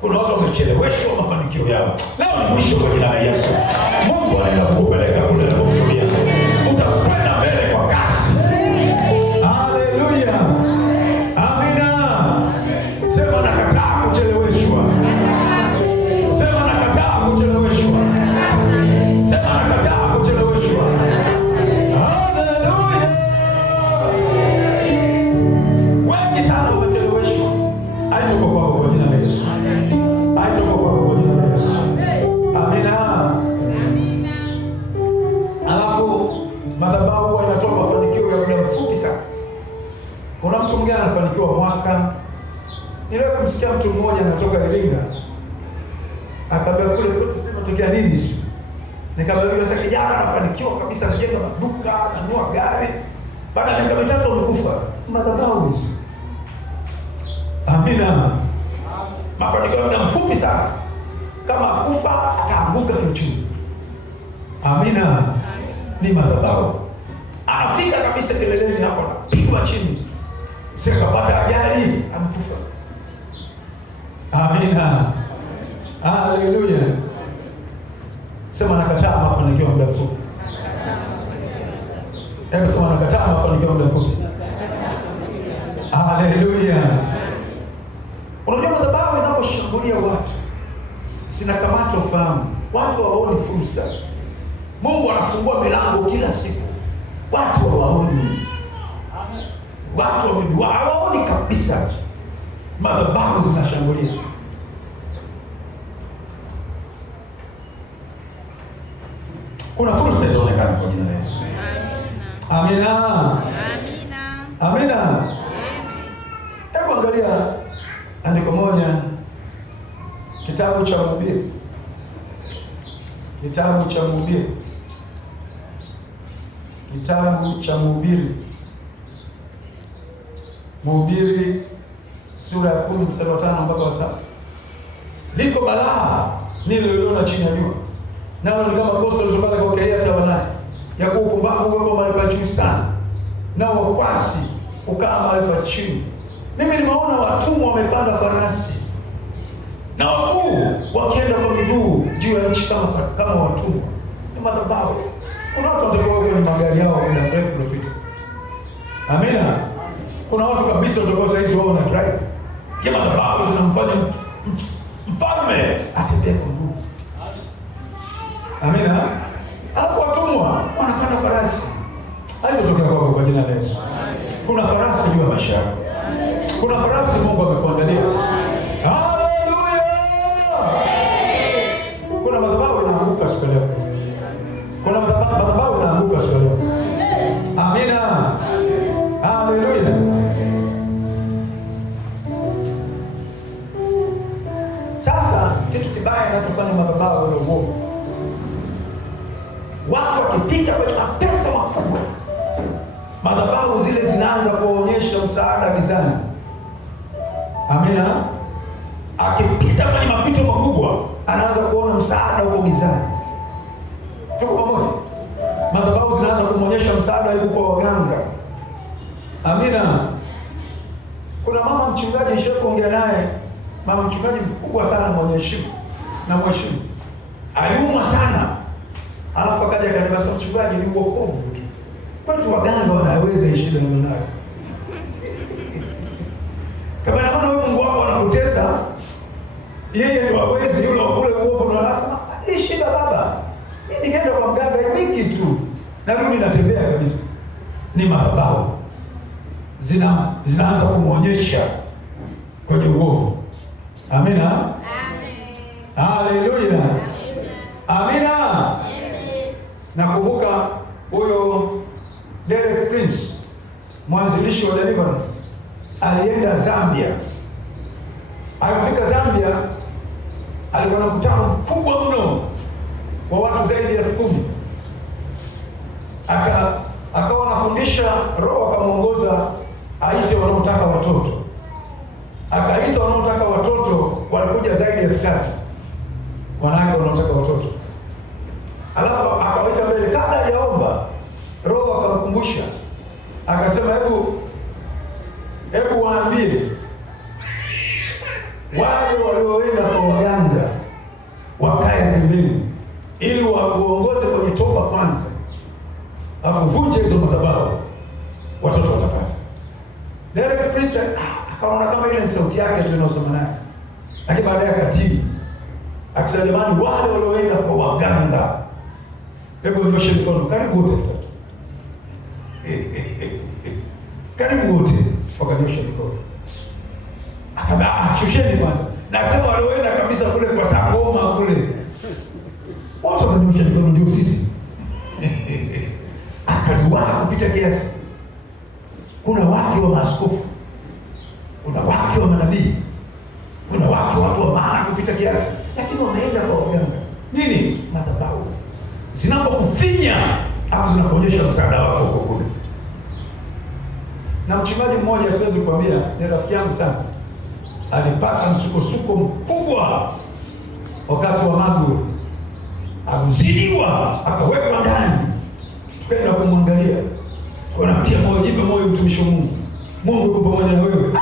Kuna watu wamecheleweshwa mafanikio yao. Leo ni mwisho kwa jina la Yesu. Mungu anaenda kukupeleka kule anakokusudia. Utakwenda mbele kwa kasi. Haleluya. Amina. Sema nakataa kucheleweshwa. Sema nakataa kucheleweshwa. Sema nakataa kucheleweshwa. Haleluya. Wengi sana wamecheleweshwa. Haitoka kwako kwa jina la Yesu. Haitoka kwako kwa jina la Yesu. Amina. Alafu madhabahu huwa inatoa mafanikio ya muda mfupi sana. Kuna mtu mwingine anafanikiwa mwaka. Niliwahi kumsikia mtu mmoja anatoka Iringa, akaambia kule kwetu tunatokea nini sio. Nikamwambia sasa kijana anafanikiwa kabisa, anajenga maduka, ananunua gari. Baada ya miaka 3 amekufa. Madhabahu hizo. Amina. Mafanikio ya muda mfupi sana. Kama kufa ataanguka kiuchumi. Amina. Ni madhabahu. Anafika kabisa kileleni hapo, anapigwa chini. Sasa kapata ajali, anakufa. Amina. Haleluya. Sema nakataa mafanikio ya muda mfupi. Hebu sema nakataa mafanikio ya muda mfupi. Haleluya. Unajua madhabahu inaposhambulia watu, sinakamata ufahamu. Watu hawaoni fursa. Mungu anafungua milango kila siku. Watu hawaoni. Watu wamedua hawaoni kabisa. Madhabahu zinashambulia. Kuna fursa itaonekana kwa jina la Yesu. Amina. Amina. Amina. Hebu angalia andiko moja, kitabu cha Mhubiri. Kitabu cha Mhubiri. Kitabu cha Mhubiri. Mhubiri sura ya 10 mstari wa 5 mpaka wa 7. Liko balaa nililoliona chini ya jua, nalo ni kama kosa lilotokana kwa Keia tawalaye, ya kuwa upumbavu uwekwa mahali pa juu sana, nao wakwasi ukaa mahali pa chini. Mimi nimeona watumwa wamepanda farasi na wakuu wakienda kwa miguu juu ya nchi kama watumwa. Ni madhabahu. Kuna watu watakuwa kwenye magari yao muda mrefu uliopita. Amina. Kuna watu kabisa watakuwa saizi wao na drive. Ya madhabahu zinamfanya mtu mfalme atembee kwa mguu. Amina. Alafu watumwa wanapanda farasi. Haitotokea kwako kwa jina la Yesu. Kuna farasi juu ya maisha yako. Kuna farasi Mungu amekuandalia. Haleluya! Kuna madhabahu inaanguka siku leo. Kuna madhabahu inaanguka siku leo. Amina. Haleluya. Sasa kitu kibaya kinachofanya madhabahu ile uovu. Watu wakipita kwenye mateso makubwa, madhabahu zile zinaanza kuonyesha msaada gizani. Amina. Akipita kwenye mapito makubwa, anaanza kuona msaada huko gizani. Tuko pamoja? Madhabahu zinaanza kumonyesha msaada huko kwa waganga. Amina. Kuna mama mchungaji nishaye kuongea naye, mama mchungaji mkubwa sana mwenye heshima na mheshimu. Aliumwa sana. Alafu akaja akaniambia, mchungaji, ni wokovu tu. Watu waganga wanaweza hii shida ninayo. Kama naona wewe Mungu wako anakutesa, yeye ndio hawezi yule ule uovu ndio anasema, hii shida baba. Mimi nikaenda kwa mganga wiki tu, narudi natembea kabisa. Ni madhabahu. Zinaanza kumuonyesha kwenye uovu. Amina. Amen. Haleluya. Amina. Nakumbuka huyo Derek Prince, mwanzilishi wa Deliverance, alienda Zambia. Alifika Zambia, alikuwa na mkutano mkubwa mno wa watu zaidi ya 10,000. Akawa anafundisha, Roho akamuongoza aite wanaotaka watoto. Akaita wanaotaka watoto, walikuja zaidi ya 3,000 wanawake wanaotaka watoto. Alafu akawaita mbele, kabla hajaomba Roho akamkumbusha, akasema hebu waambie wale walioenda kwa waganga wakae pembeni, ili wakuongoze kwenye toba kwanza, alafu vunje hizo madhabahu, watoto watapata. Derek Prince akaona kama ile sauti yake tu inaosema naye, lakini baadaye akatii, akisema jamani, wale walioenda kwa waganga, hebu nyoshe mikono. Karibu wote mtoto. Karibu wote wakanyosha mikono. Akaba shusheni kwanza. Nasema walioenda kabisa kule kwa Sangoma kule. Wote wakanyosha mikono, ndio sisi. Akadua kupita kiasi. Kuna wake wa maaskofu, kuna wake wa manabii, kuna wake watu wa maana kupita kiasi, lakini wameenda kwa waganga. Nini? Madhabahu zinapokufinya au zinakuonyesha msaada wako huko kule. Na mchungaji mmoja, siwezi kukwambia, ni rafiki yangu sana, alipata msukosuko mkubwa wakati wa Magu. Alizidiwa, akawekwa ndani. Tukaenda kumwangalia, tunamtia moyo, jipe moyo mtumishi wa Mungu, Mungu yuko pamoja na wewe.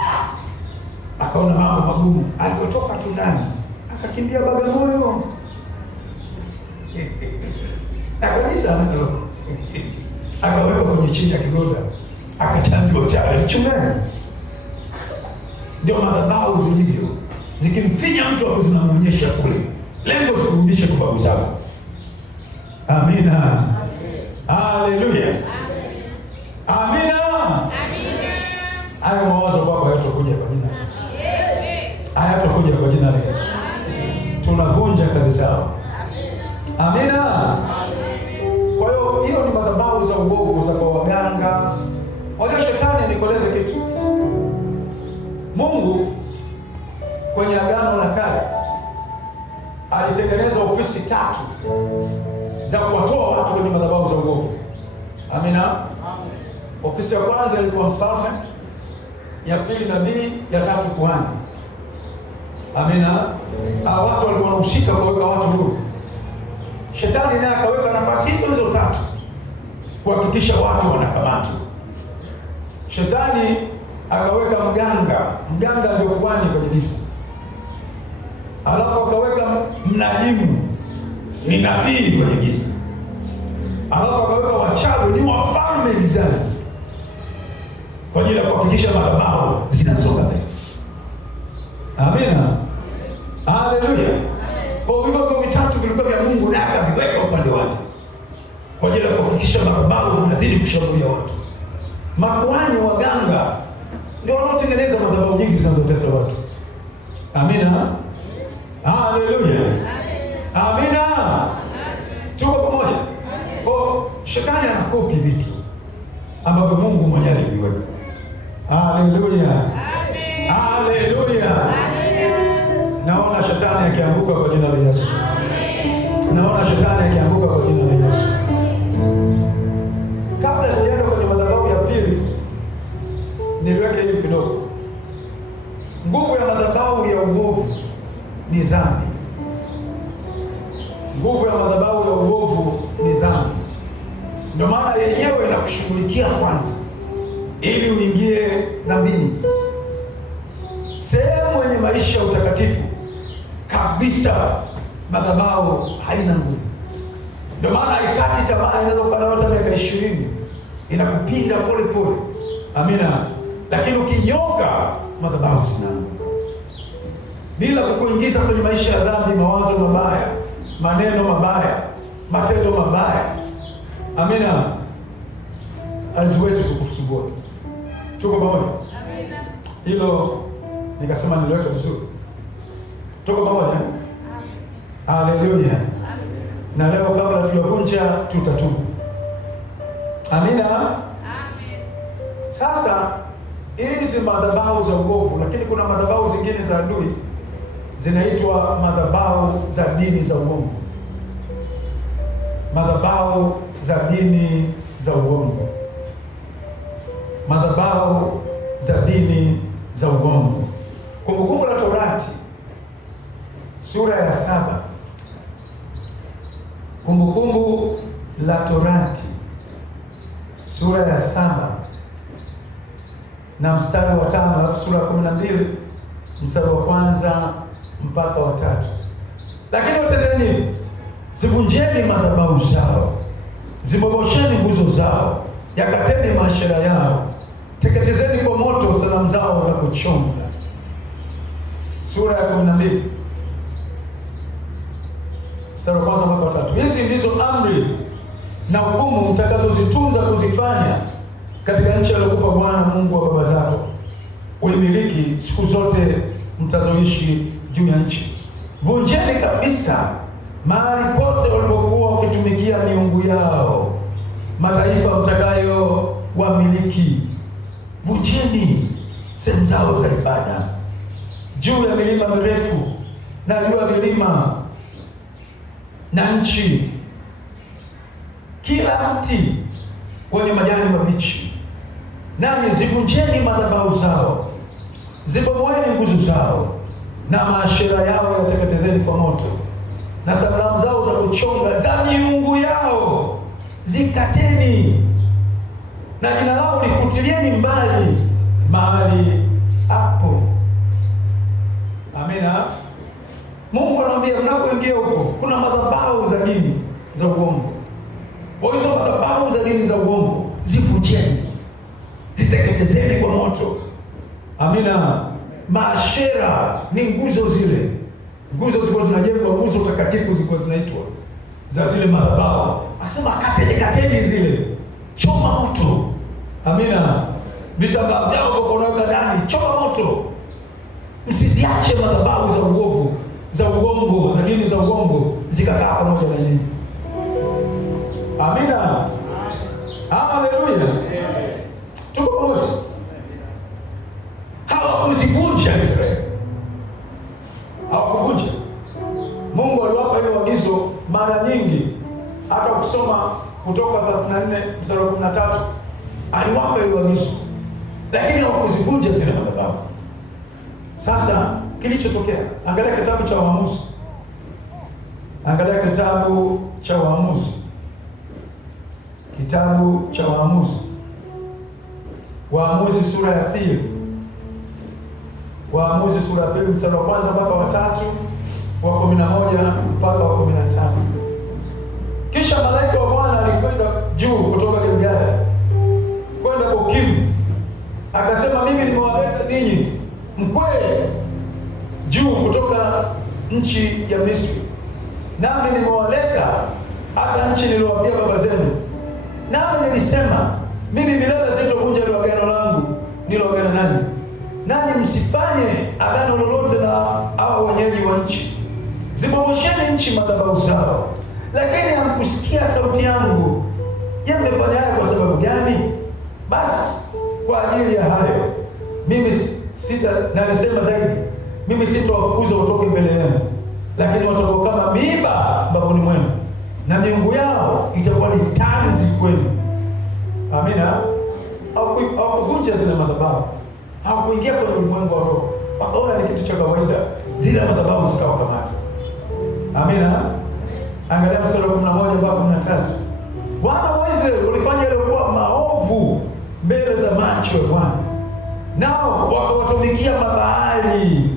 Akaona mambo magumu, alipotoka tu ndani akakimbia Bagamoyo. Na kabisa akawekwa kwenye chini ya kigoda, akachanjwa chale. Mchungaji, ndio madhabahu zilivyo, zikimfinya mtu hapo zinamuonyesha kule, lengo zikurudishe kwa babu zako. Amina. Haleluya. Amina. Hayo mawazo kwako hayatakuja kwa jina la Yesu. Hayatakuja kwa jina la Yesu. Tunavunja kazi zao. Amina. Kwa hiyo ni madhabahu za uovu za kwa waganga. Wajua shetani, nikueleze kitu. Mungu kwenye Agano la Kale alitengeneza ofisi 3 za kuwatoa watu kwenye madhabahu za uovu. Amina. Ofisi ya kwanza ilikuwa mfalme, ya pili nabii, ya 3 kuhani. Amina. Watu walikuwa wanahusika kuweka watu huru. Shetani naye akaweka nafasi hizo 3 kuhakikisha watu wanakamatwa. Shetani akaweka mganga ndio kuhani kwenye giza. Alafu akaweka mnajimu, ni nabii kwenye giza. Alafu akaweka wachawi, ni wafalme gizani, kwa ajili ya kuhakikisha madhabahu zinasonga mbele. Amina. Haleluya. Kwa hivyo vitatu vilikuwa vya Mungu, naye akaviweka upande wake kwa ajili ya kuhakikisha madhabahu zinazidi kushambulia watu. Makuhani, waganga ndio wanaotengeneza madhabahu nyingi zinazotesa watu. Amina. Haleluya. Amina. Tuko pamoja? Kwa shetani anakopi vitu ambavyo Mungu mwenyewe aliviweka. Haleluya. Haleluya. Naona shetani akianguka kwa jina la Yesu. Naona shetani akianguka kwa jina la Yesu. Kabla sijaenda kwenye madhabahu ya pili, niweke hivi kidogo. Nguvu ya madhabahu ya uovu ni dhambi. Nguvu ya madhabahu ya uovu ni dhambi. Ndio maana yenyewe inakushughulikia kwanza ili uingie dhambini. Sehemu yenye maisha ya utakatifu kabisa, madhabahu haina nguvu. Ndio maana haikati tamaa. Inaweza kukaa hata miaka 20 inakupinda pole pole. Amina. Lakini ukinyoka, madhabahu zinaanguka bila kukuingiza kwenye maisha ya dhambi, mawazo mabaya, maneno mabaya, matendo mabaya. Amina. Haziwezi kukusumbua. Tuko pamoja? Amina. Hilo nikasema niliweka vizuri. Tuko pamoja? Haleluya. Na leo kabla tujavunja tutatubu. Amina. Amen. Sasa hizi madhabahu za uovu, lakini kuna madhabahu zingine za adui zinaitwa madhabahu za dini za uongo. Madhabahu za dini za uongo. Madhabahu za dini za uongo. Kumbukumbu la Torati sura ya 7. Kumbukumbu la Torati sura ya 7 na mstari wa 5, alafu sura ya 12 mstari wa 1 mpaka wa 3. Lakini watendeni, zivunjeni madhabahu zao, zibomosheni nguzo zao, yakateni maashera yao, teketezeni kwa moto sanamu zao za kuchonga. Sura ya 12 mstari wa 1 mpaka wa 3. Hizi ndizo amri na hukumu mtakazozitunza kuzifanya katika nchi aliyokupa Bwana Mungu wa baba zako uimiliki siku zote mtazoishi juu ya nchi. Vunjeni kabisa mahali pote walipokuwa wakitumikia miungu yao mataifa mtakayo wamiliki. Vunjeni sehemu zao za ibada juu ya milima mirefu na juu ya milima na nchi, kila mti wenye majani mabichi. Nanyi zivunjeni madhabahu zao, zibomoeni nguzo zao, na maashera yao yateketezeni kwa moto, na sanamu zao za kuchonga za miungu yao zikateni, na jina lao lifutilieni mbali mahali hapo. Amina. Mungu anaambia mnapoingia huko kuna madhabahu za dini za uongo. Kwa hizo madhabahu za dini za uongo zivunjeni, ziteketezeni kwa moto. Amina. Maashera ni nguzo zile. Nguzo zilikuwa zinajengwa, nguzo takatifu zilikuwa zinaitwa. za zile madhabahu. Akasema kateni zile, choma moto. Amina. Vitambaa vyao kwa kuweka ndani, choma moto. Msiziache madhabahu za uovu, za uongo, za dini za uongo zikakaa pamoja na nyinyi. Amina. Haleluya. Tuko pamoja. Hawakuzivunja Israeli. Hawakuvunja. Mungu aliwapa hilo agizo mara nyingi. Hata ukisoma Kutoka 34 mstari wa 13 aliwapa hilo agizo. Lakini hawakuzivunja zile madhabahu. Sasa kilichotokea, angalia kitabu cha Waamuzi. Angalia kitabu cha Waamuzi. Kitabu cha Waamuzi. Waamuzi sura ya 2. Waamuzi sura ya 2 mstari wa kwanza mpaka wa 3, wa 11 mpaka wa 15. Kisha malaika wa Bwana alikwenda juu kutoka Gilgali kwenda Bokimu, akasema, mimi nimewaleta ninyi mkwee juu kutoka nchi ya Misri, nami nimewaleta hata nchi niliyowaambia baba zenu. Nami nilisema, mimi milele sitovunja ile agano langu niloagana nanyi, nanyi msifanye agano lolote na hao wenyeji wa nchi. Zibomosheni nchi madhabahu zao, lakini hamkusikia sauti yangu. Je, mmefanya haya kwa sababu gani? Basi kwa ajili ya hayo mimi nalisema zaidi, mimi sitawafukuza utoke mbele yenu, lakini watakuwa kama miiba mbavuni mwenu, na miungu yao itakuwa ni tanzi kwenu. Amina. Hawakuvunja zile madhabahu, hawakuingia kwenye ulimwengu wa roho, wakaona ni kitu cha kawaida, zile madhabahu zikawakamata. Amina. Angalia mstari wa 11 mpaka 13. Wana wa Israeli walifanya yaliyokuwa maovu mbele za macho ya Bwana, nao wakawatumikia Mabaali,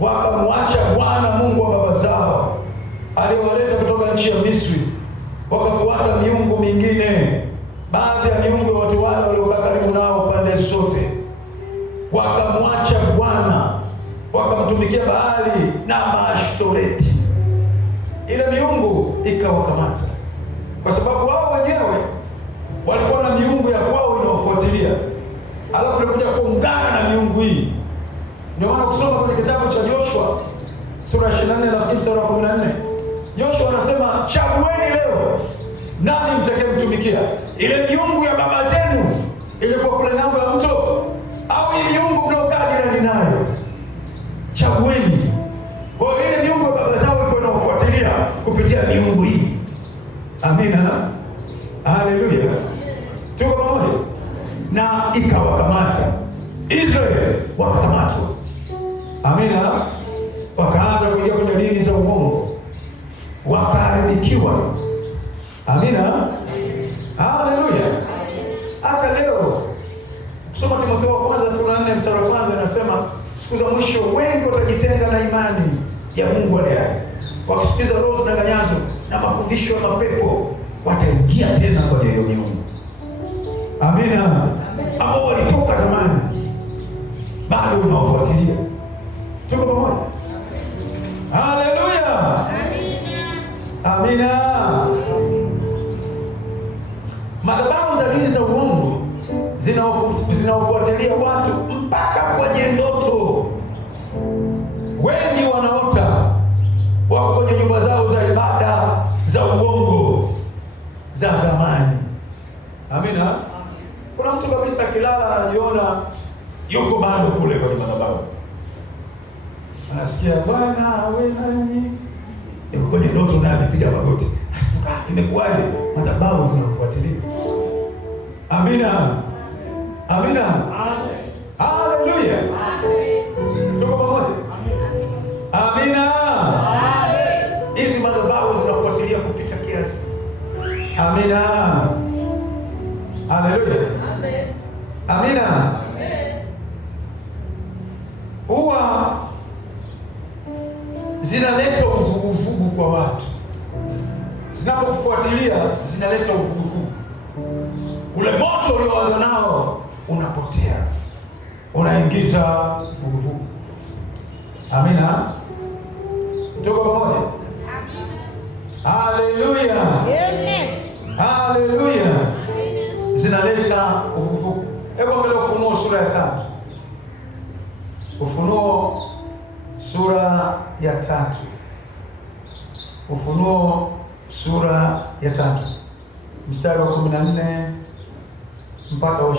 wakamwacha Bwana Mungu wa baba zao aliyowaleta kutoka nchi ya Misri, wakafuata miungu mingine, baadhi ya miungu ya watu wale waliokaa karibu nao pande zote. Wakamwacha Bwana, wakamtumikia Baali na Maashtoreti. Ile miungu ikawakamata, kwa sababu wao wenyewe walikuwa na miungu ya kwao inawafuatilia, alafu walikuja kuungana na miungu hii. Ndio maana kusoma kwenye kitabu cha Joshua sura 24 nafikiri mstari wa 14, Joshua anasema, chagueni leo nani mtakayemtumikia, ile miungu ya baba zenu ilikuwa kule ng'ambo ya mto, au hii miungu mnaokaa jirani nayo. Chagueni. Kwa hiyo ile miungu ya baba zao ilikuwa inawafuatilia kupitia miungu hii. Amina. Haleluya. Tuko pamoja. Na ikawakamata Israeli, wakakamatwa. Amina. Wakaanza kuingia kwenye dini za uongo, wakaharibikiwa. Amina. Haleluya. Hata leo kusoma Timotheo wa kwanza sura 4 mstari wa kwanza inasema, siku za mwisho wengi watajitenga na imani ya Mungu aliye hai, wakisikiza roho zidanganyazo na mafundisho ya mapepo, wataingia tena kwenye hiyo miungu. Amina. Ambao walitoka zamani bado unawafuatilia. Tuko pamoja? Haleluya. Amina. Madhabahu za dini za uongo zinawafuatilia watu mpaka kwenye ndoto. Wengi wanaota wako kwenye nyumba zao za ibada za uongo za zamani. Amina. Kuna mtu kabisa kilala anajiona yuko bado kule kwenye madhabahu, anasikia Bwana awe nanyi, yuko kwenye ndoto naye amepiga magoti, asituka. Imekuwaje? Madhabahu zinakufuatilia. Amina. Amina. Haleluya. Tuko pamoja? Amina. Hizi madhabahu zinafuatilia kupita kiasi. Amina. Haleluya. Amina. Huwa zinaleta uvuguvugu kwa watu, zinapofuatilia zinaleta uvuguvugu. Ule moto ulioanza nao unapotea, unaingiza vuguvugu. Amina. Tuko pamoja? Haleluya. Amen. Haleluya. Zinaleta uvuguvugu. Hebu angalia Ufunuo sura ya 3. Ufunuo sura ya 3. Ufunuo sura ya 3 mstari wa 14 mpaka wa 20.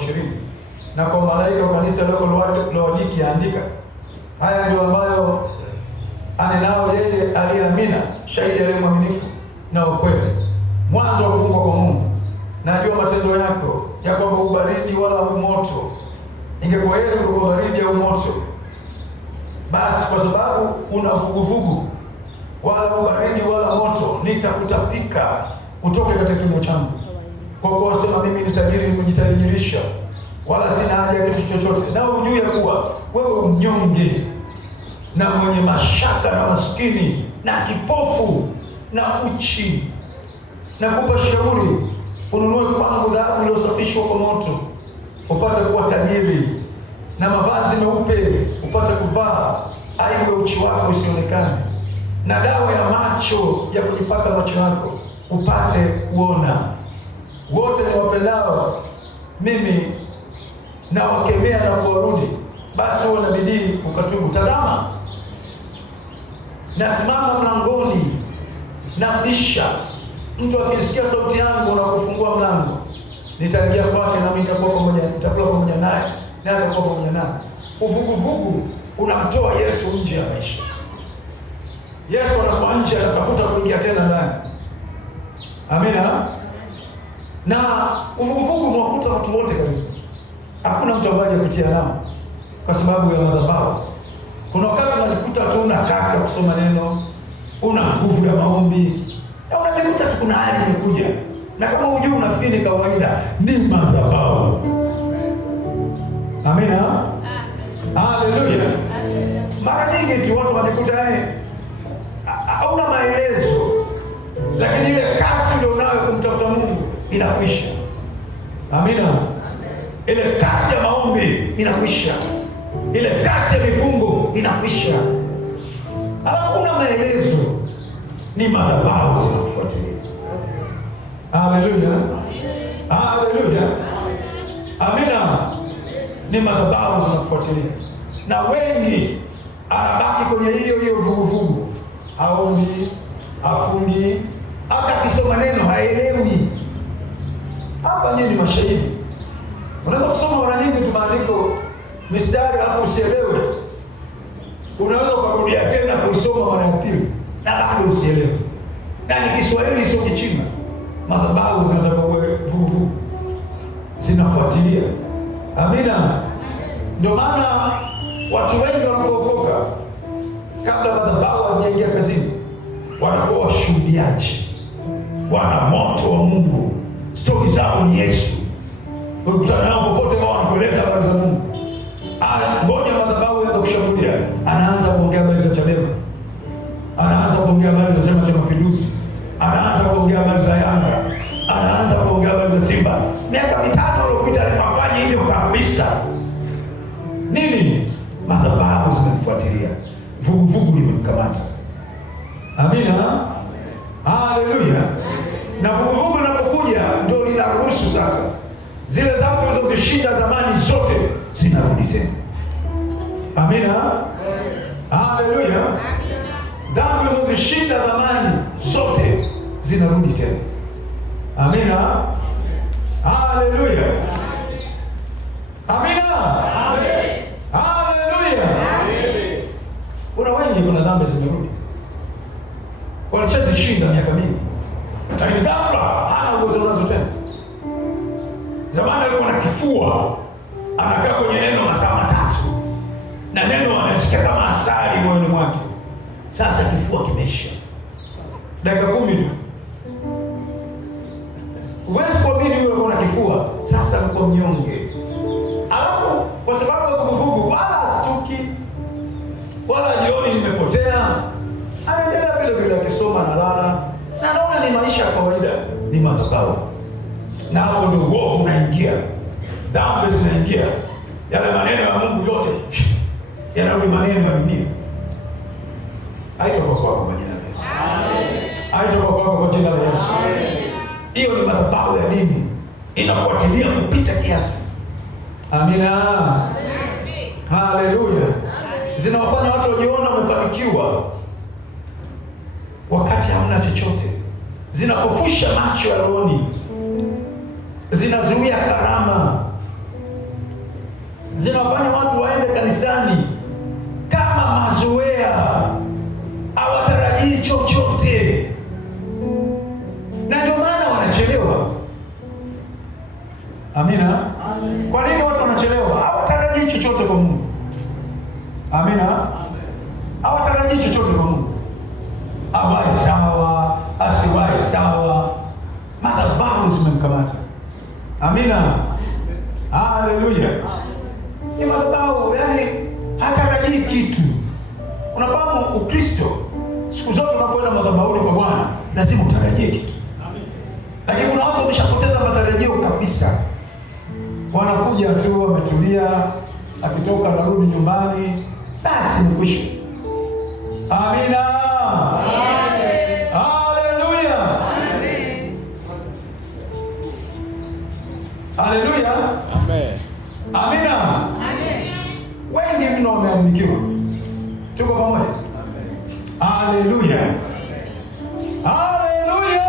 Na kwa malaika wa kanisa lililoko Laodikia andika, haya ndio ambayo anenao yeye aliyeamina, shahidi aliye mwaminifu na ukweli, mwanzo wa kuumbwa kwa Mungu. Najua matendo yako ya kwamba ubaridi wala umoto. Ingekuwa heri ungekuwa baridi au moto. Basi kwa sababu una uvuguvugu wala ubaridi wala moto, nitakutapika utoke katika kinywa changu. Kwa kuwa wasema mimi ni tajiri, nimejitajirisha, wala sina haja ya kitu chochote, na ujue ya kuwa wewe mnyonge na mwenye mashaka na maskini na kipofu na uchi. Na kupa shauri ununue kwangu dhahabu iliyosafishwa kwa moto, upate kuwa tajiri, na mavazi meupe upate kuvaa, aibu ya uchi wako isionekane, na dawa ya macho ya kujipaka macho yako upate kuona. Wote ni wapendao mimi na wakemea na kuwarudi, basi uwe na bidii ukatubu. Tazama, nasimama mlangoni na bisha. Mtu akisikia sauti yangu na kufungua mlango, nitaingia kwake, nami nitakula pamoja naye, naye atakuwa pamoja nami. Uvuguvugu unamtoa Yesu nje ya maisha. Yesu anakuwa nje, anatafuta kuingia tena ndani. Amina. Na uvuguvugu mwakuta watu wote karibu. Hakuna mtu ambaye hajapitia nao kwa sababu ya madhabahu. Kuna wakati unajikuta tu una kasi ya kusoma neno, una nguvu ya maombi, na unajikuta tu kuna hali imekuja, na kama hujui unafikiri ni kawaida, ni madhabahu. Amina. Haleluya. Mara nyingi tu watu wanajikuta hauna maelezo, lakini ile kasi ndio unayo kumtafuta Mungu inakwisha. Amina. Ile kasi ya maombi inakwisha, ile kasi ya vifungo inakwisha. Alafu kuna maelezo, ni madhabahu zinafuatilia. Haleluya. Haleluya. Amina. Ni madhabahu zinafuatilia, na wengi anabaki kwenye hiyo vuguvugu, haombi, hafungi, hata akisoma neno haelewi. Hapa nyinyi ni mashahidi. Unaweza kusoma mara nyingi tu maandiko mistari alafu usielewe. Unaweza ukarudia tena kusoma mara ya pili na bado usielewe. Na ni Kiswahili sio Kichina. Madhabahu zinataka vuguvugu, zinafuatilia. Amina. Ndio maana watu wengi wanapookoka, kabla madhabahu hazijaingia kazini, wanakuwa washuhudiaji, wana moto wa Mungu. Stori zao ni Yesu. Ukikutana nao popote wao wanakueleza habari za Mungu. Ngoja madhabahu yaanza kushambulia, anaanza kuongea habari za Chadema, anaanza kuongea habari za Chama cha Mapinduzi, anaanza kuongea habari za Yanga, anaanza kuongea habari za Simba. Miaka 5 iliyopita alifanya hivyo kabisa. Nini? Madhabahu zimemfuatilia, vuguvugu limemkamata. Amina. Haleluya. Na vuguvugu linapokuja ndio linaruhusu sasa zile dhambi zilizoshinda zamani zote zinarudi tena. Amina. Haleluya. Dhambi zilizoshinda zamani zote zinarudi tena. Amina. Haleluya. Amina. Haleluya. Kuna wengi, kuna dhambi zimerudi, walishazishinda miaka mingi, lakini ghafla hana uwezo nazo tena. Zamani alikuwa na kifua, anakaa kwenye neno masaa 3 na neno anasikia kama asali moyoni mwake. Sasa kifua kimeisha, dakika 10 tu. Huwezi kuamini yule alikuwa na kifua, sasa alikuwa mnyonge. Alafu kwa sababu ya vuguvugu, wala astuki wala jioni nimepotea, anaendelea vile vile akisoma na lala, na naona ni maisha ya kawaida. Ni madhabahu. Na hapo ndio uovu unaingia, dhambi zinaingia, yale maneno ya Mungu yote yanarudi maneno ya dunia. Haitakuwa kwako kwa jina la Yesu. Amen. Haitoka kwako kwa jina la Yesu. Hiyo ni madhabahu ya dini, inafuatilia kupita kiasi. Amina. Haleluya. Zinawafanya watu wajiona wamefanikiwa wakati hamna chochote. Zinapofusha macho ya rohoni, zinazuia karama, zinawafanya watu waende kanisani kama mazoea, hawatarajii chochote, na ndio maana wanachelewa. Amina. Kwa nini watu wanachelewa? Hawatarajii chochote kwa Mungu. Amina. Hawatarajii chochote kwa Mungu. Awaye sawa, asiwaye sawa, madhabahu zimemkamata. Amina. Haleluya. Ni madhabahu, yani hatarajii kitu. Unafahamu Ukristo, siku zote unapoenda madhabahuni kwa Bwana lazima utarajie kitu. Lakini kuna watu wameshapoteza matarajio kabisa. Wanakuja tu wametulia, akitoka anarudi nyumbani, basi imekwisha. Amina. Haleluya. Haleluya. Amen. Amina. Wengi mno wameharibikiwa. Tuko pamoja? Haleluya. Haleluya.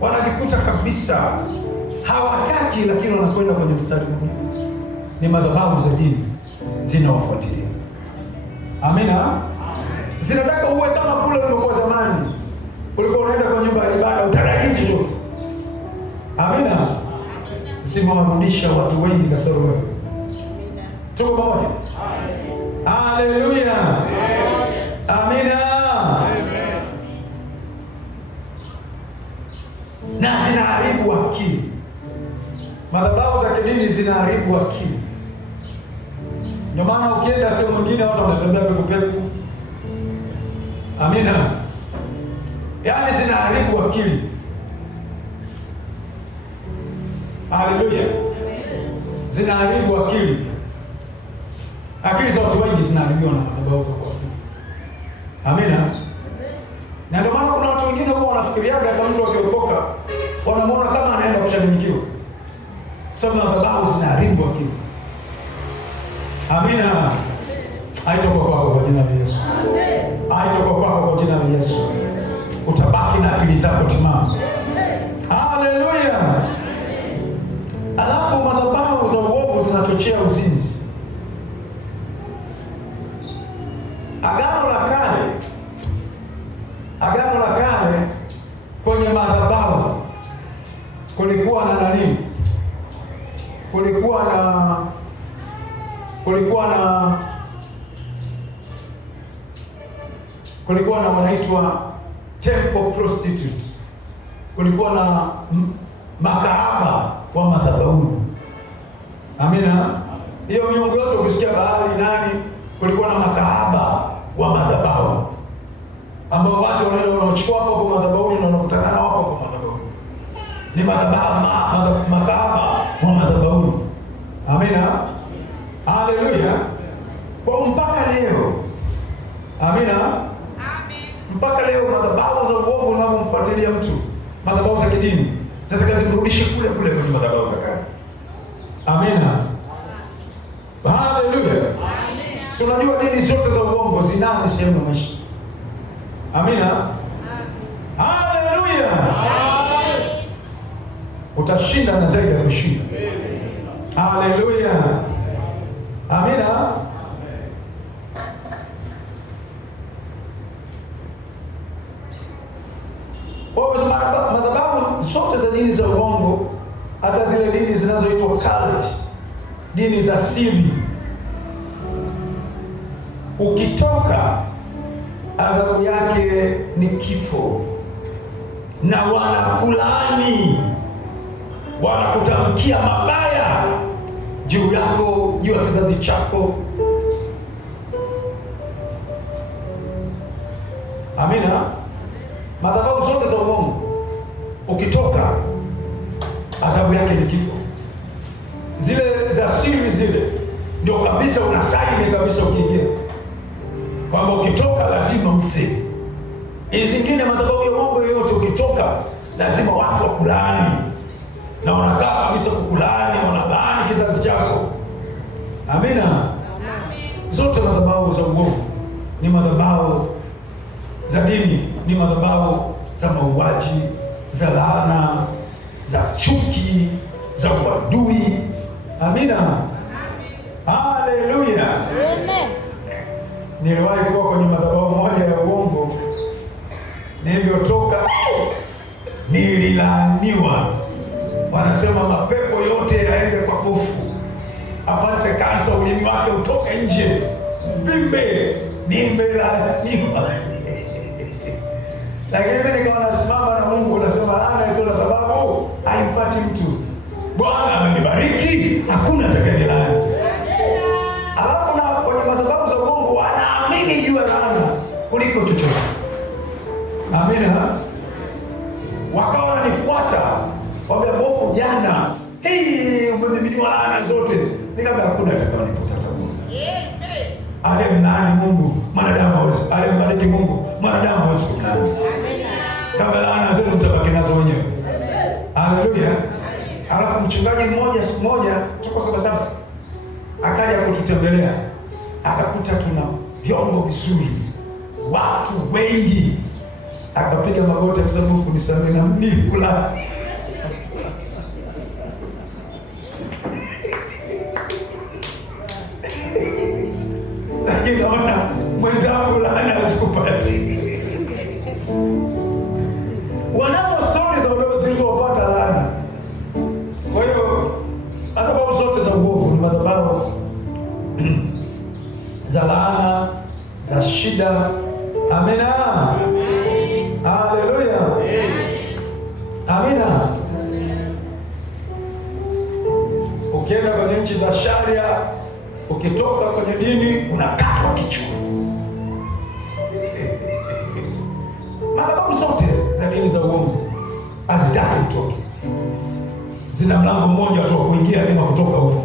Wanajikuta kabisa hawataki, lakini wanakwenda kwenye mstari mwingine. Ni madhabahu za dini zinawafuatilia. Amina. Zinataka uwe kama kule ulikokuwa zamani. Ulikuwa unaenda kwa nyumba ya ibada utarajii chochote. Amina. Zimewarudisha watu wengi kasoro wewe. Tuko pamoja? Haleluya. Amina. Na zinaharibu akili. Madhabahu za kidini zinaharibu akili. Ndio maana ukienda sehemu nyingine watu wanatembea pepo. Amina. Yaani zinaharibu akili. Haleluya. Zinaharibu akili. Akili za watu wengi zinaharibiwa na madhabahu za kuabudu. Amina. Na ndio maana kuna watu wengine wao wanafikiriaga hata mtu akiokoka wanamuona kama anaenda kuchanganyikiwa. Sababu madhabahu zinaharibu akili. Amina. Haitoka kwako kwa jina la Yesu. Haitoka kwako kwa jina la Yesu. Utabaki na akili zako timamu. Haleluya. Alafu madhabahu za uovu zinachochea uzinzi. Agano la Kale kwenye madhabahu kulikuwa na nani? Kulikuwa na wanaitwa temple prostitute. Kulikuwa na makahaba wa madhabahu. Amina. Hiyo miungu yote ukisikia bahari nani, kulikuwa na makahaba wa madhabahu ambao watu wanaenda wanachukua hapo kwa madhabahu na wanakutana nao hapo kwa madhabahu. Ni madhabahu makahaba wa madhabahu. Amina. Haleluya. Kwa mpaka leo. Amina. Amen. Mpaka leo madhabahu za uovu zinamfuatilia mtu. Madhabahu za kidini. Sasa kazi mrudishe kule kule kwenye madhabahu za kale. Amina. Haleluya. Amen. Si unajua dini zote za uongo zinani sehemu ya maisha. Amina. Haleluya. Utashinda na zaidi ya kushinda. Haleluya. Amina. Madhabahu zote za dini za uongo, hata zile dini zinazoitwa cult, dini za siri, ukitoka adhabu yake ni kifo, na wanakulaani, wanakutamkia mabaya juu yako, juu ya kizazi chako. Amina. Madhabahu zote za uongo, ukitoka adhabu yake ni kifo. Zile za siri zile ndio kabisa unasaini kabisa, ukiingia kwamba ukitoka lazima ufe. Hizi zingine madhabahu ya uongo yoyote, ukitoka lazima watu wakulaani, na wanakaa kabisa kukulaani, wanalaani kizazi chako. Amina. Zote madhabahu za uovu ni madhabahu za dini, ni madhabahu za mauaji, za laana, za chuki, za uadui. Amina. Haleluya. Amen. Niliwahi kuwa kwenye madhabahu moja ya uongo, nilivyotoka nililaaniwa. Wanasema mapepo yote yaende kwa kofu, apate kansa, ulimi wake utoke nje, vimbe. Nimelaaniwa. Lakini mimi nikawa nasimama na Mungu, nasema laana sio na sababu haimpati mtu. Bwana amenibariki, hakuna atakayenilaani. Alafu na kwenye madhabahu za uongo wanaamini juu ya laana kuliko chochote. Amina. Wakawa wananifuata, wambia bofu, jana hii umemiminiwa laana zote. Nikamwambia hakuna atakayenifuata tabu. Alimlaani Mungu, mwanadamu hawezi. Alimbariki Mungu, mwanadamu hawezi kumlaani. Kama laana zote mtabaki nazo wenyewe. Haleluya. Alafu mchungaji mmoja siku moja tuko Sabasaba akaja kututembelea, akakuta tuna vyombo vizuri, watu wengi, akapiga magoti akisema Mungu nisamehe na mimi kula. Lakini naona mwenzangu laana hazikupati. Wanazo stori za wale zilizopata laana. Kwa hiyo madhabahu zote za uovu ni madhabahu za laana, za shida. Amina. Haleluya. Amina. Ukienda kwenye nchi za sharia, ukitoka kwenye dini unakatwa kichwa. Madhabahu zote za dini za uongo hazitaki utoke, zina mlango mmoja tu wa kuingia bila kutoka huko.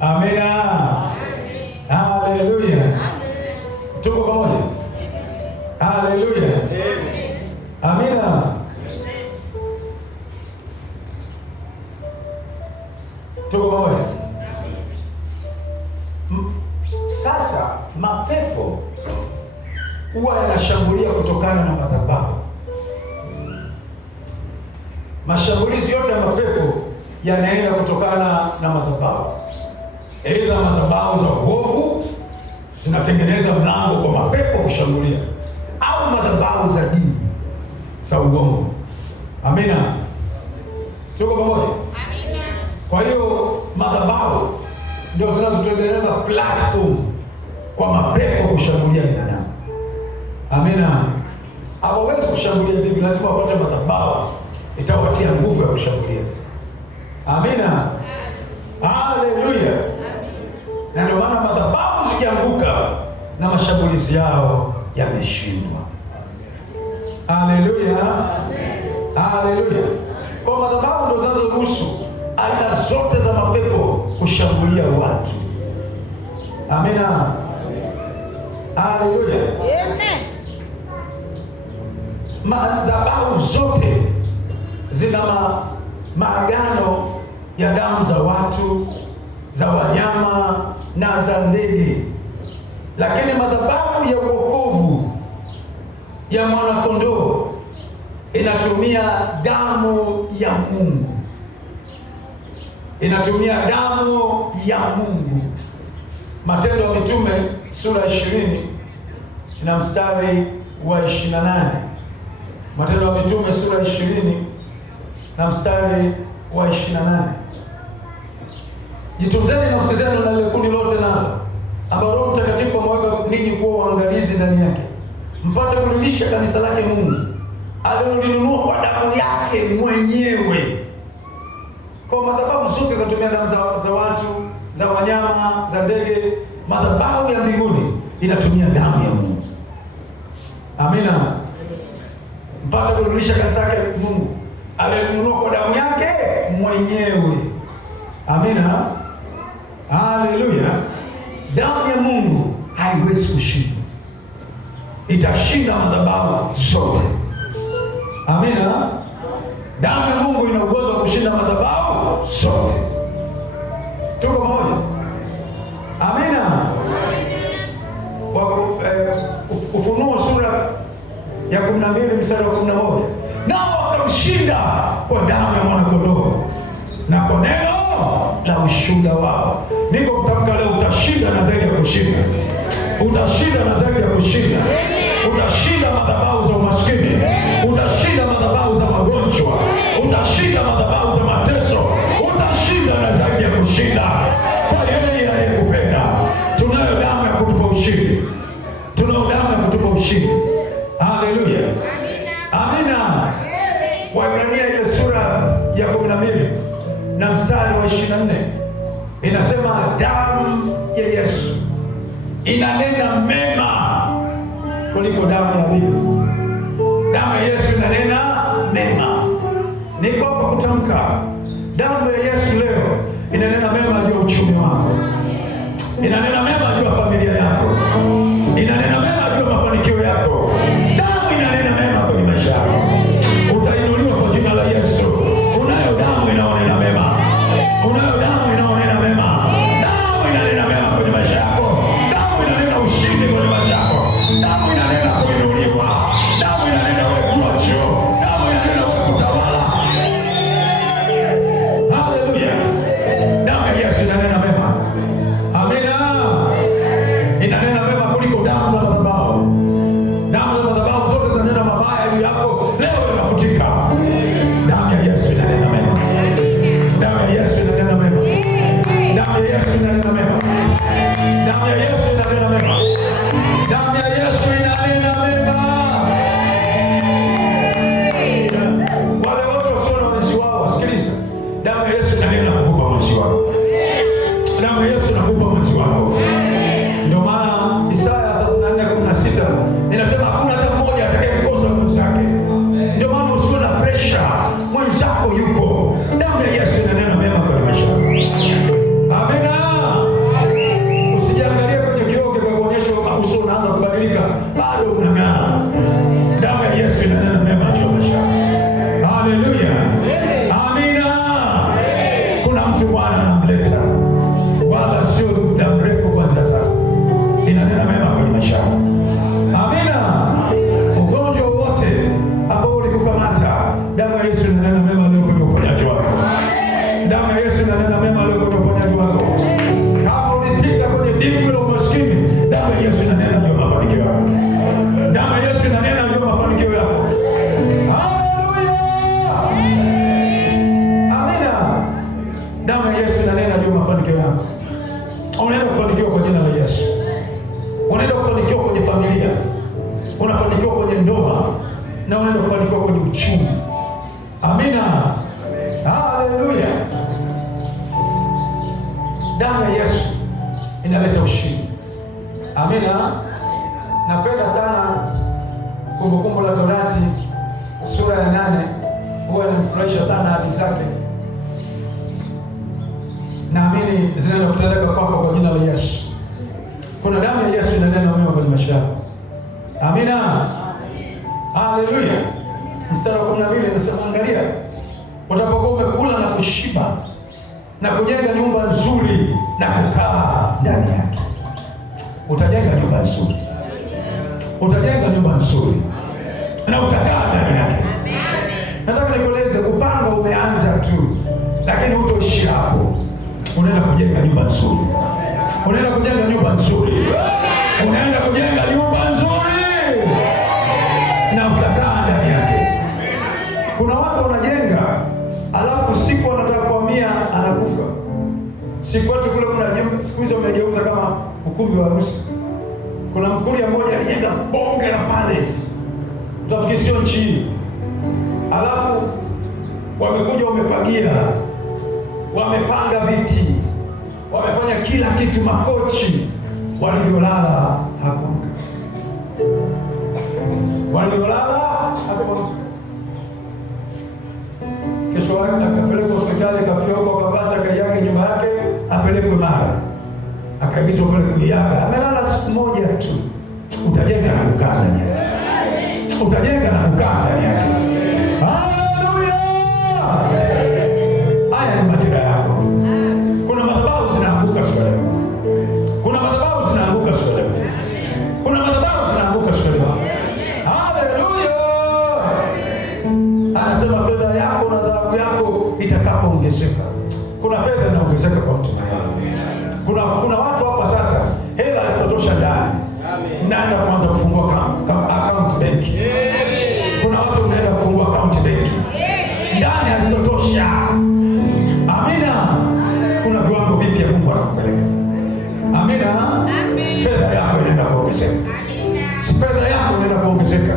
Amina. Haleluya. Tuko pamoja? Haleluya. Amina. Tuko pamoja? Sasa mapepo huwa yanashambulia kutokana na madhabahu. Mashambulizi yote ya mapepo yanaenda kutokana na madhabahu. Aidha madhabahu za uovu zinatengeneza mlango kwa mapepo kushambulia, au madhabahu za dini za uongo. Amina. Tuko pamoja? Amina. Kwa hiyo madhabahu ndio zinazotengeneza platform kwa mapepo kushambulia binadamu. Amina. Hawawezi kushambulia vipi? Lazima wapate madhabahu itawatia nguvu ya kushambulia. Amina. Haleluya. Na ndio maana madhabahu zikianguka na mashambulizi yao yameshindwa. Haleluya. Haleluya. Kwa madhabahu ndio zinazoruhusu aina zote za mapepo kushambulia watu. Amina. Haleluya. Amen. Madhabahu zote zina maagano ya damu za watu, za wanyama na za ndege, lakini madhabahu ya wokovu ya mwanakondoo inatumia damu ya Mungu. Inatumia damu ya Mungu. Matendo ya Mitume sura 20 na mstari wa 28. Matendo ya Mitume sura 20 na mstari wa 28. Jitunzeni nafsi zenu na ile kundi lote nalo ambao Roho Mtakatifu ameweka ninyi kuwa waangalizi ndani yake, mpate kulilisha kanisa lake Mungu alilolinunua kwa damu yake mwenyewe. Kwa madhabahu zote zinatumia damu za watu, za wanyama, za ndege. Madhabahu ya mbinguni inatumia damu ya Mungu. Amina. Mpate kulilisha kanisa lake Mungu alilinunua kwa damu yake mwenyewe. Amina. Haleluya. Damu ya Mungu haiwezi kushindwa, itashinda madhabahu zote. Amina. Damu ya Mungu ina uwezo wa kushinda madhabahu zote. Tuko pamoja? Amina. Ufunuo sura ya 12 mstari wa 11, nao wakamshinda kwa damu ya mwana-kondoo na kwa neno la ushuhuda wao. Niko kutamka leo, utashinda na zaidi ya kushinda. Utashinda na zaidi ya kushinda. Utashinda madhabahu za umaskini. Utashinda madhabahu za magonjwa. Utashinda madhabahu za mateso. Utashinda na zaidi ya kushinda kwa yeye aliyekupenda. Tunayo damu ya kutupa ushindi. Tunayo damu ya kutupa ushindi. Haleluya. Amina. Waebrania ile sura ya 12 na mstari wa 24 inasema damu ya Yesu inanena mema kuliko damu ya Abeli. Damu ya Yesu inanena mema. Niko hapa kutamka damu ya Yesu leo inanena mema juu ya uchumi wako, inanena mema juu ya familia yako, inanena mema juu ya mafanikio yako. Damu inanena mema kwenye maisha yako. Utainuliwa kwa jina la Yesu. Unayo damu inaonena mema. Unayo damu inaonena mema. Damu inanena mema kwenye maisha yako. Damu inanena ushindi kwenye maisha yako. Damu inanena kuinuliwa. Damu inanena wewe kuwa juu. Damu inanena wewe kutawala. Haleluya. Damu ya Yesu inanena mema. Amina. Inanena mema kuliko damu za madhabahu. Damu za madhabahu zote zinanena mabaya juu yako. Leo inafutika. Damu ya Yesu inanena mema. Damu ya Yesu inanena mema. Damu ya Yesu inanena mema. Damu ya Yesu inanena mema. Damu ya Yesu inanena mema. Wale wote wasio na mwenzi wao wasikiliza. Damu ya Yesu inanena kukupa mwenzi wako. Damu ya Yesu inakupa mwenzi wako. Ndio maana Isaya 34:16 inasema hakuna hata mmoja atakayemkosa mwenzake. Ndio maana usiwe na pressure, mwenzako yuko. Damu ya Yesu inanena mema kwenye maisha yako. Amina. Usijiangalie kwenye kioo kikuonyesha uso unaanza kubadilika, bado unang'aa. Damu ya Yesu inanena mema juu ya maisha yako. Haleluya. Amina. Kuna mtu Bwana anamleta, wala sio muda mrefu kuanzia sasa. Inanena mema kwenye maisha yako. Amina. Ugonjwa wote ambao ulikukamata, damu ya Yesu inanena mema leo kwenye uponyaji wako. Damu ya Yesu inanena mema leo kwenye uponyaji wako. Kama ulipita kwenye dimbwi la umaskini, damu ya Yesu inanena juu ya mafanikio yako. Damu ya Yesu inanena juu ya mafanikio yako. Haleluya. Amina. Damu ya Yesu inanena juu ya mafanikio yako. Unaenda kufanikiwa kwa jina la Yesu. Unaenda kufanikiwa kwenye familia. Unafanikiwa kwenye ndoa na unaenda kufanikiwa kwenye uchumi. Amina. Haleluya. Damu ya Yesu inaleta ushindi. Amina. Napenda sana Kumbukumbu la Torati sura ya 8, huwa inanifurahisha sana hadithi zake. Naamini zinaenda kutendeka kwako kwa jina la Yesu. Kuna damu ya Yesu inanena mema kwenye maisha yako. Amina. Haleluya. Mstari wa 12 unasema, angalia, utapokuwa umekula na kushiba na kujenga nyumba nzuri na kukaa ndani yake. Utajenga nyumba nzuri. Utajenga nyumba nzuri na utakaa ndani yake. Nataka nikueleze, kupanga umeanza tu, lakini hutoishi hapo. Unaenda kujenga nyumba nzuri. Unaenda kujenga nyumba nzuri. Unaenda kujenga nyumba nzuri na utakaa ndani yake. Kuna watu wanajenga, alafu siku anataka kuhamia anakufa. Siku watu kule kuna nyumba, siku hizo wamegeuza kama ukumbi wa harusi. Kuna Mkuria mmoja alijenga bonge la palace, utafikiri sio nchi hii. Alafu wamekuja wamefagia, wamepanga viti, wamefanya kila kitu, makochi. Walivyolala hakuna, walivyolala hakuna. Kesho yake akapelekwa hospitali, kafyokwa, akapasa kai yake nyumba yake, apelekwe Mara, akaagizwa pale kuiaga. Amelala siku moja tu. Utajenga na kukaa ndani yake, utajenga na kukaa ndani yake. Haleluya! Haya ni majira yako. Kuna madhabahu zinaanguka siku leo, kuna madhabahu zinaanguka siku leo, kuna madhabahu zinaanguka siku leo. Haleluya! Anasema fedha yako na dhahabu yako itakapoongezeka. Kuna fedha inaongezeka kwa mtu mwingine. Kuna watu hapa sasa hela hazitotosha ndani. Naenda kuanza kufungua account benki. Kuna watu wanaenda kufungua account benki. Ndani hazitotosha. Amina. Kuna viwango vipya Mungu anakupeleka. Amina. Fedha yako inaenda kuongezeka. Fedha yako inaenda kuongezeka.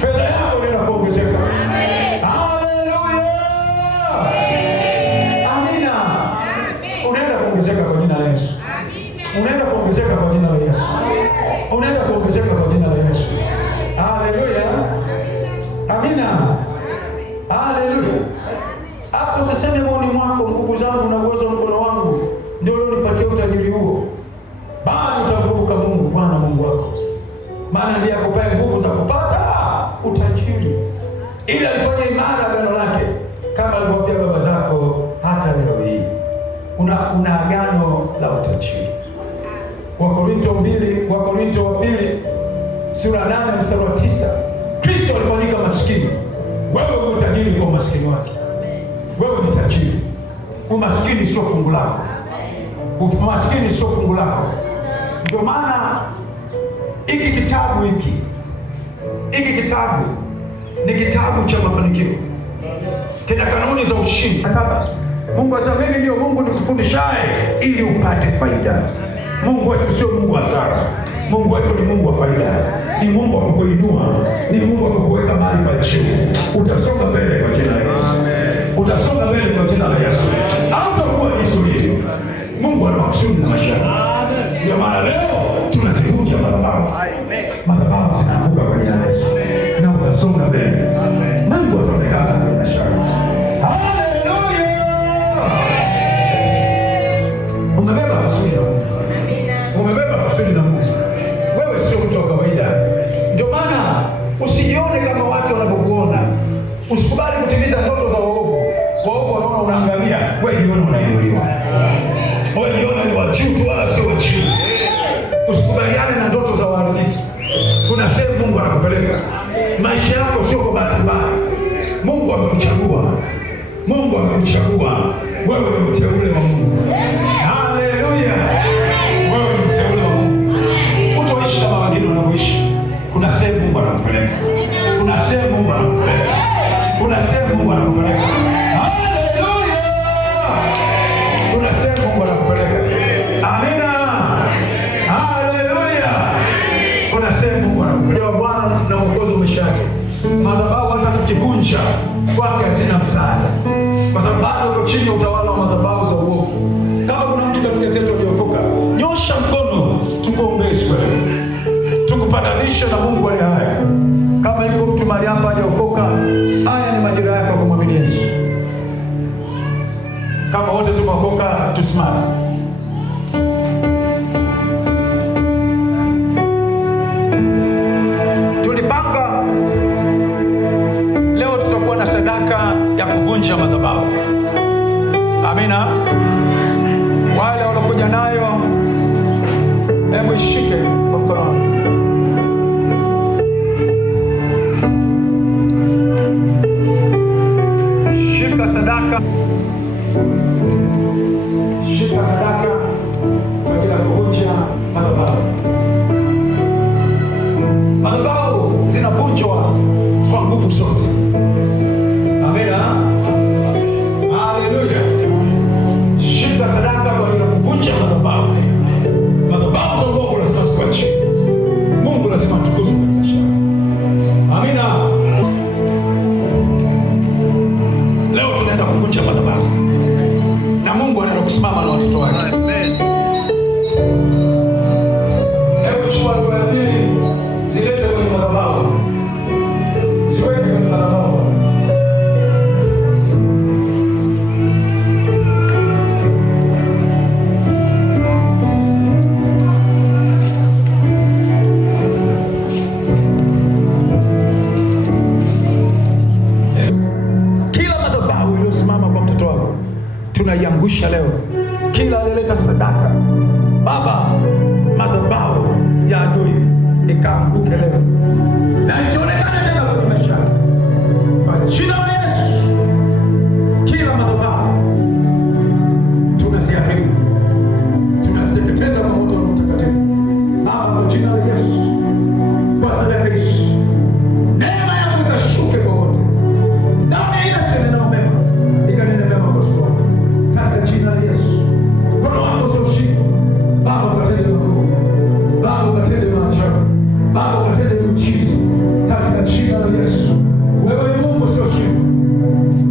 Fedha yako inaenda kuongezeka. Haleluya. Amina. Unaenda kuongezeka kwa jina la Yesu. Unaenda kuongezeka kwa jina la Yesu. Unaenda kuongezeka kwa jina la Yesu. Haleluya. Amina. Haleluya. Hapo sasa ni moyoni mwako, nguvu zangu na uwezo wa mkono wangu ndio ulionipatia utajiri huo. Bali utamkumbuka Mungu, Bwana Mungu wako, maana ndiye akupaye nguvu za kupata utajiri, ili alifanya imara agano lake kama alivyowapia baba zako hata leo hii. Una agano la utajiri. Wakorintho wa pili sura 8 mstari wa 9. Kristo alifanyika maskini. Wewe uko tajiri kwa umaskini wake. Wewe ni tajiri. Umaskini sio fungu lako. Umaskini sio fungu lako. Ndio maana hiki kitabu ni kitabu cha mafanikio. Kina kanuni za ushindi. Sasa Mungu asema mimi ndio Mungu nikufundishaye ili upate faida. Mungu wetu sio Mungu wa hasara. Mungu wetu ni Mungu wa faida. Ni Mungu wa kukuinua, ni Mungu wa kukuweka mahali pa juu. Utasonga mbele kwa jina la Yesu. Utasonga mbele kwa jina la Yesu. Hautakuwa historia. Mungu ana makusudi na maisha yako. Ndio maana leo tunazivunja madhabahu. Madhabahu zinaanguka kwa jina la Yesu. Na utasonga mbele. Mungu ataonekana kwenye maisha yako. Haleluya! Umebeba kusudi la Mungu. Umebeba kusudi la Mungu. Wewe sio mtu wa kawaida. Ndio maana usijione kama watu wanavyokuona. Usikubali kutimiza ndoto za waovu. Waovu wanaona unaangamia, wewe jione unainuliwa. Wewe jione ni wa juu tu wala sio wa chini. Usikubaliane na ndoto za waharibifu. Kuna sehemu Mungu anakupeleka. Maisha yako sio kwa bahati mbaya. Mungu amekuchagua. Mungu amekuchagua. Wewe ni mteule wa Mungu. Haleluya. Wewe ni mteule wa Mungu. Utoishi kama wengine wanavyoishi. Kuna sehemu Mungu anakupeleka. Kuna sehemu Mungu anakupeleka. Kuna sehemu Mungu anakupeleka. Haleluya. Kuna sehemu Mungu anakupeleka. Amina. Haleluya. Kuna sehemu Mungu anakupeleka. Bwana na Mwokozi umeshake. Madhabahu hata tukivunja kwake hazina msaada. Kwa sababu bado uko chini ya utawala wa madhabahu za uovu. Kama kuna mtu katikati yetu aliokoka, nyosha mkono tukuombee wewe. Tukupatanishe na Mungu aliye hai. Kama yuko mtu mahali hapa hajaokoka, haya ni majira yako kumwamini Yesu. Kama wote tumeokoka, tusimame. Tulipanga leo tutakuwa na sadaka ya kuvunja madhabahu. Amina. Wale walokuja nayo, hebu ishike kwa mkono. Shika sadaka. Shika sadaka kwa ajili ya kuvunja madhabahu. Madhabahu zinavunjwa kwa nguvu zote. Amina. Haleluya. Shika sadaka kwa ajili ya kuvunja madhabahu. Madhabahu tunaiangusha leo. Kila alileta sadaka Baba, madhabahu ya adui ikaanguke leo na isionekane tena kwenye maisha kwa jina la Yesu. Kila madhabahu tunaziharibu, tunaziteketeza kwa moto wa Mtakatifu Baba, kwa jina la Yesu. Kwa sadaka hizi neema yako ikashuke kwa wote, damu ya Yesu inanena mema, ikanena mema kwa watoto wako katika jina la Yesu. Mkono wako sio ushindi Baba, ukatende makuu Baba, ukatende maajabu Baba, ukatende miujiza katika jina la Yesu. Wewe ni Mungu sio ushindi,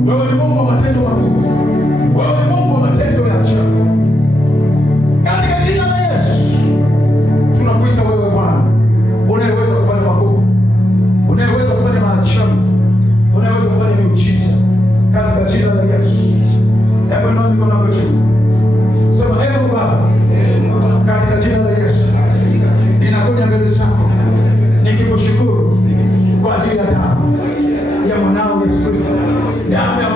wewe ni Mungu wa matendo makuu, wewe ni Mungu wa matendo ya ajabu katika jina la Yesu. Tunakuita wewe Bwana unayeweza kufanya makuu, unayeweza kufanya maajabu, unayeweza kufanya miujiza katika jina la Yesu. Hebu inua mikono yako juu, sema hebu Baba, katika jina la Yesu ninakuja mbele zako nikikushukuru kwa ajili ya damu ya mwanao Yesu Kristo, damu ya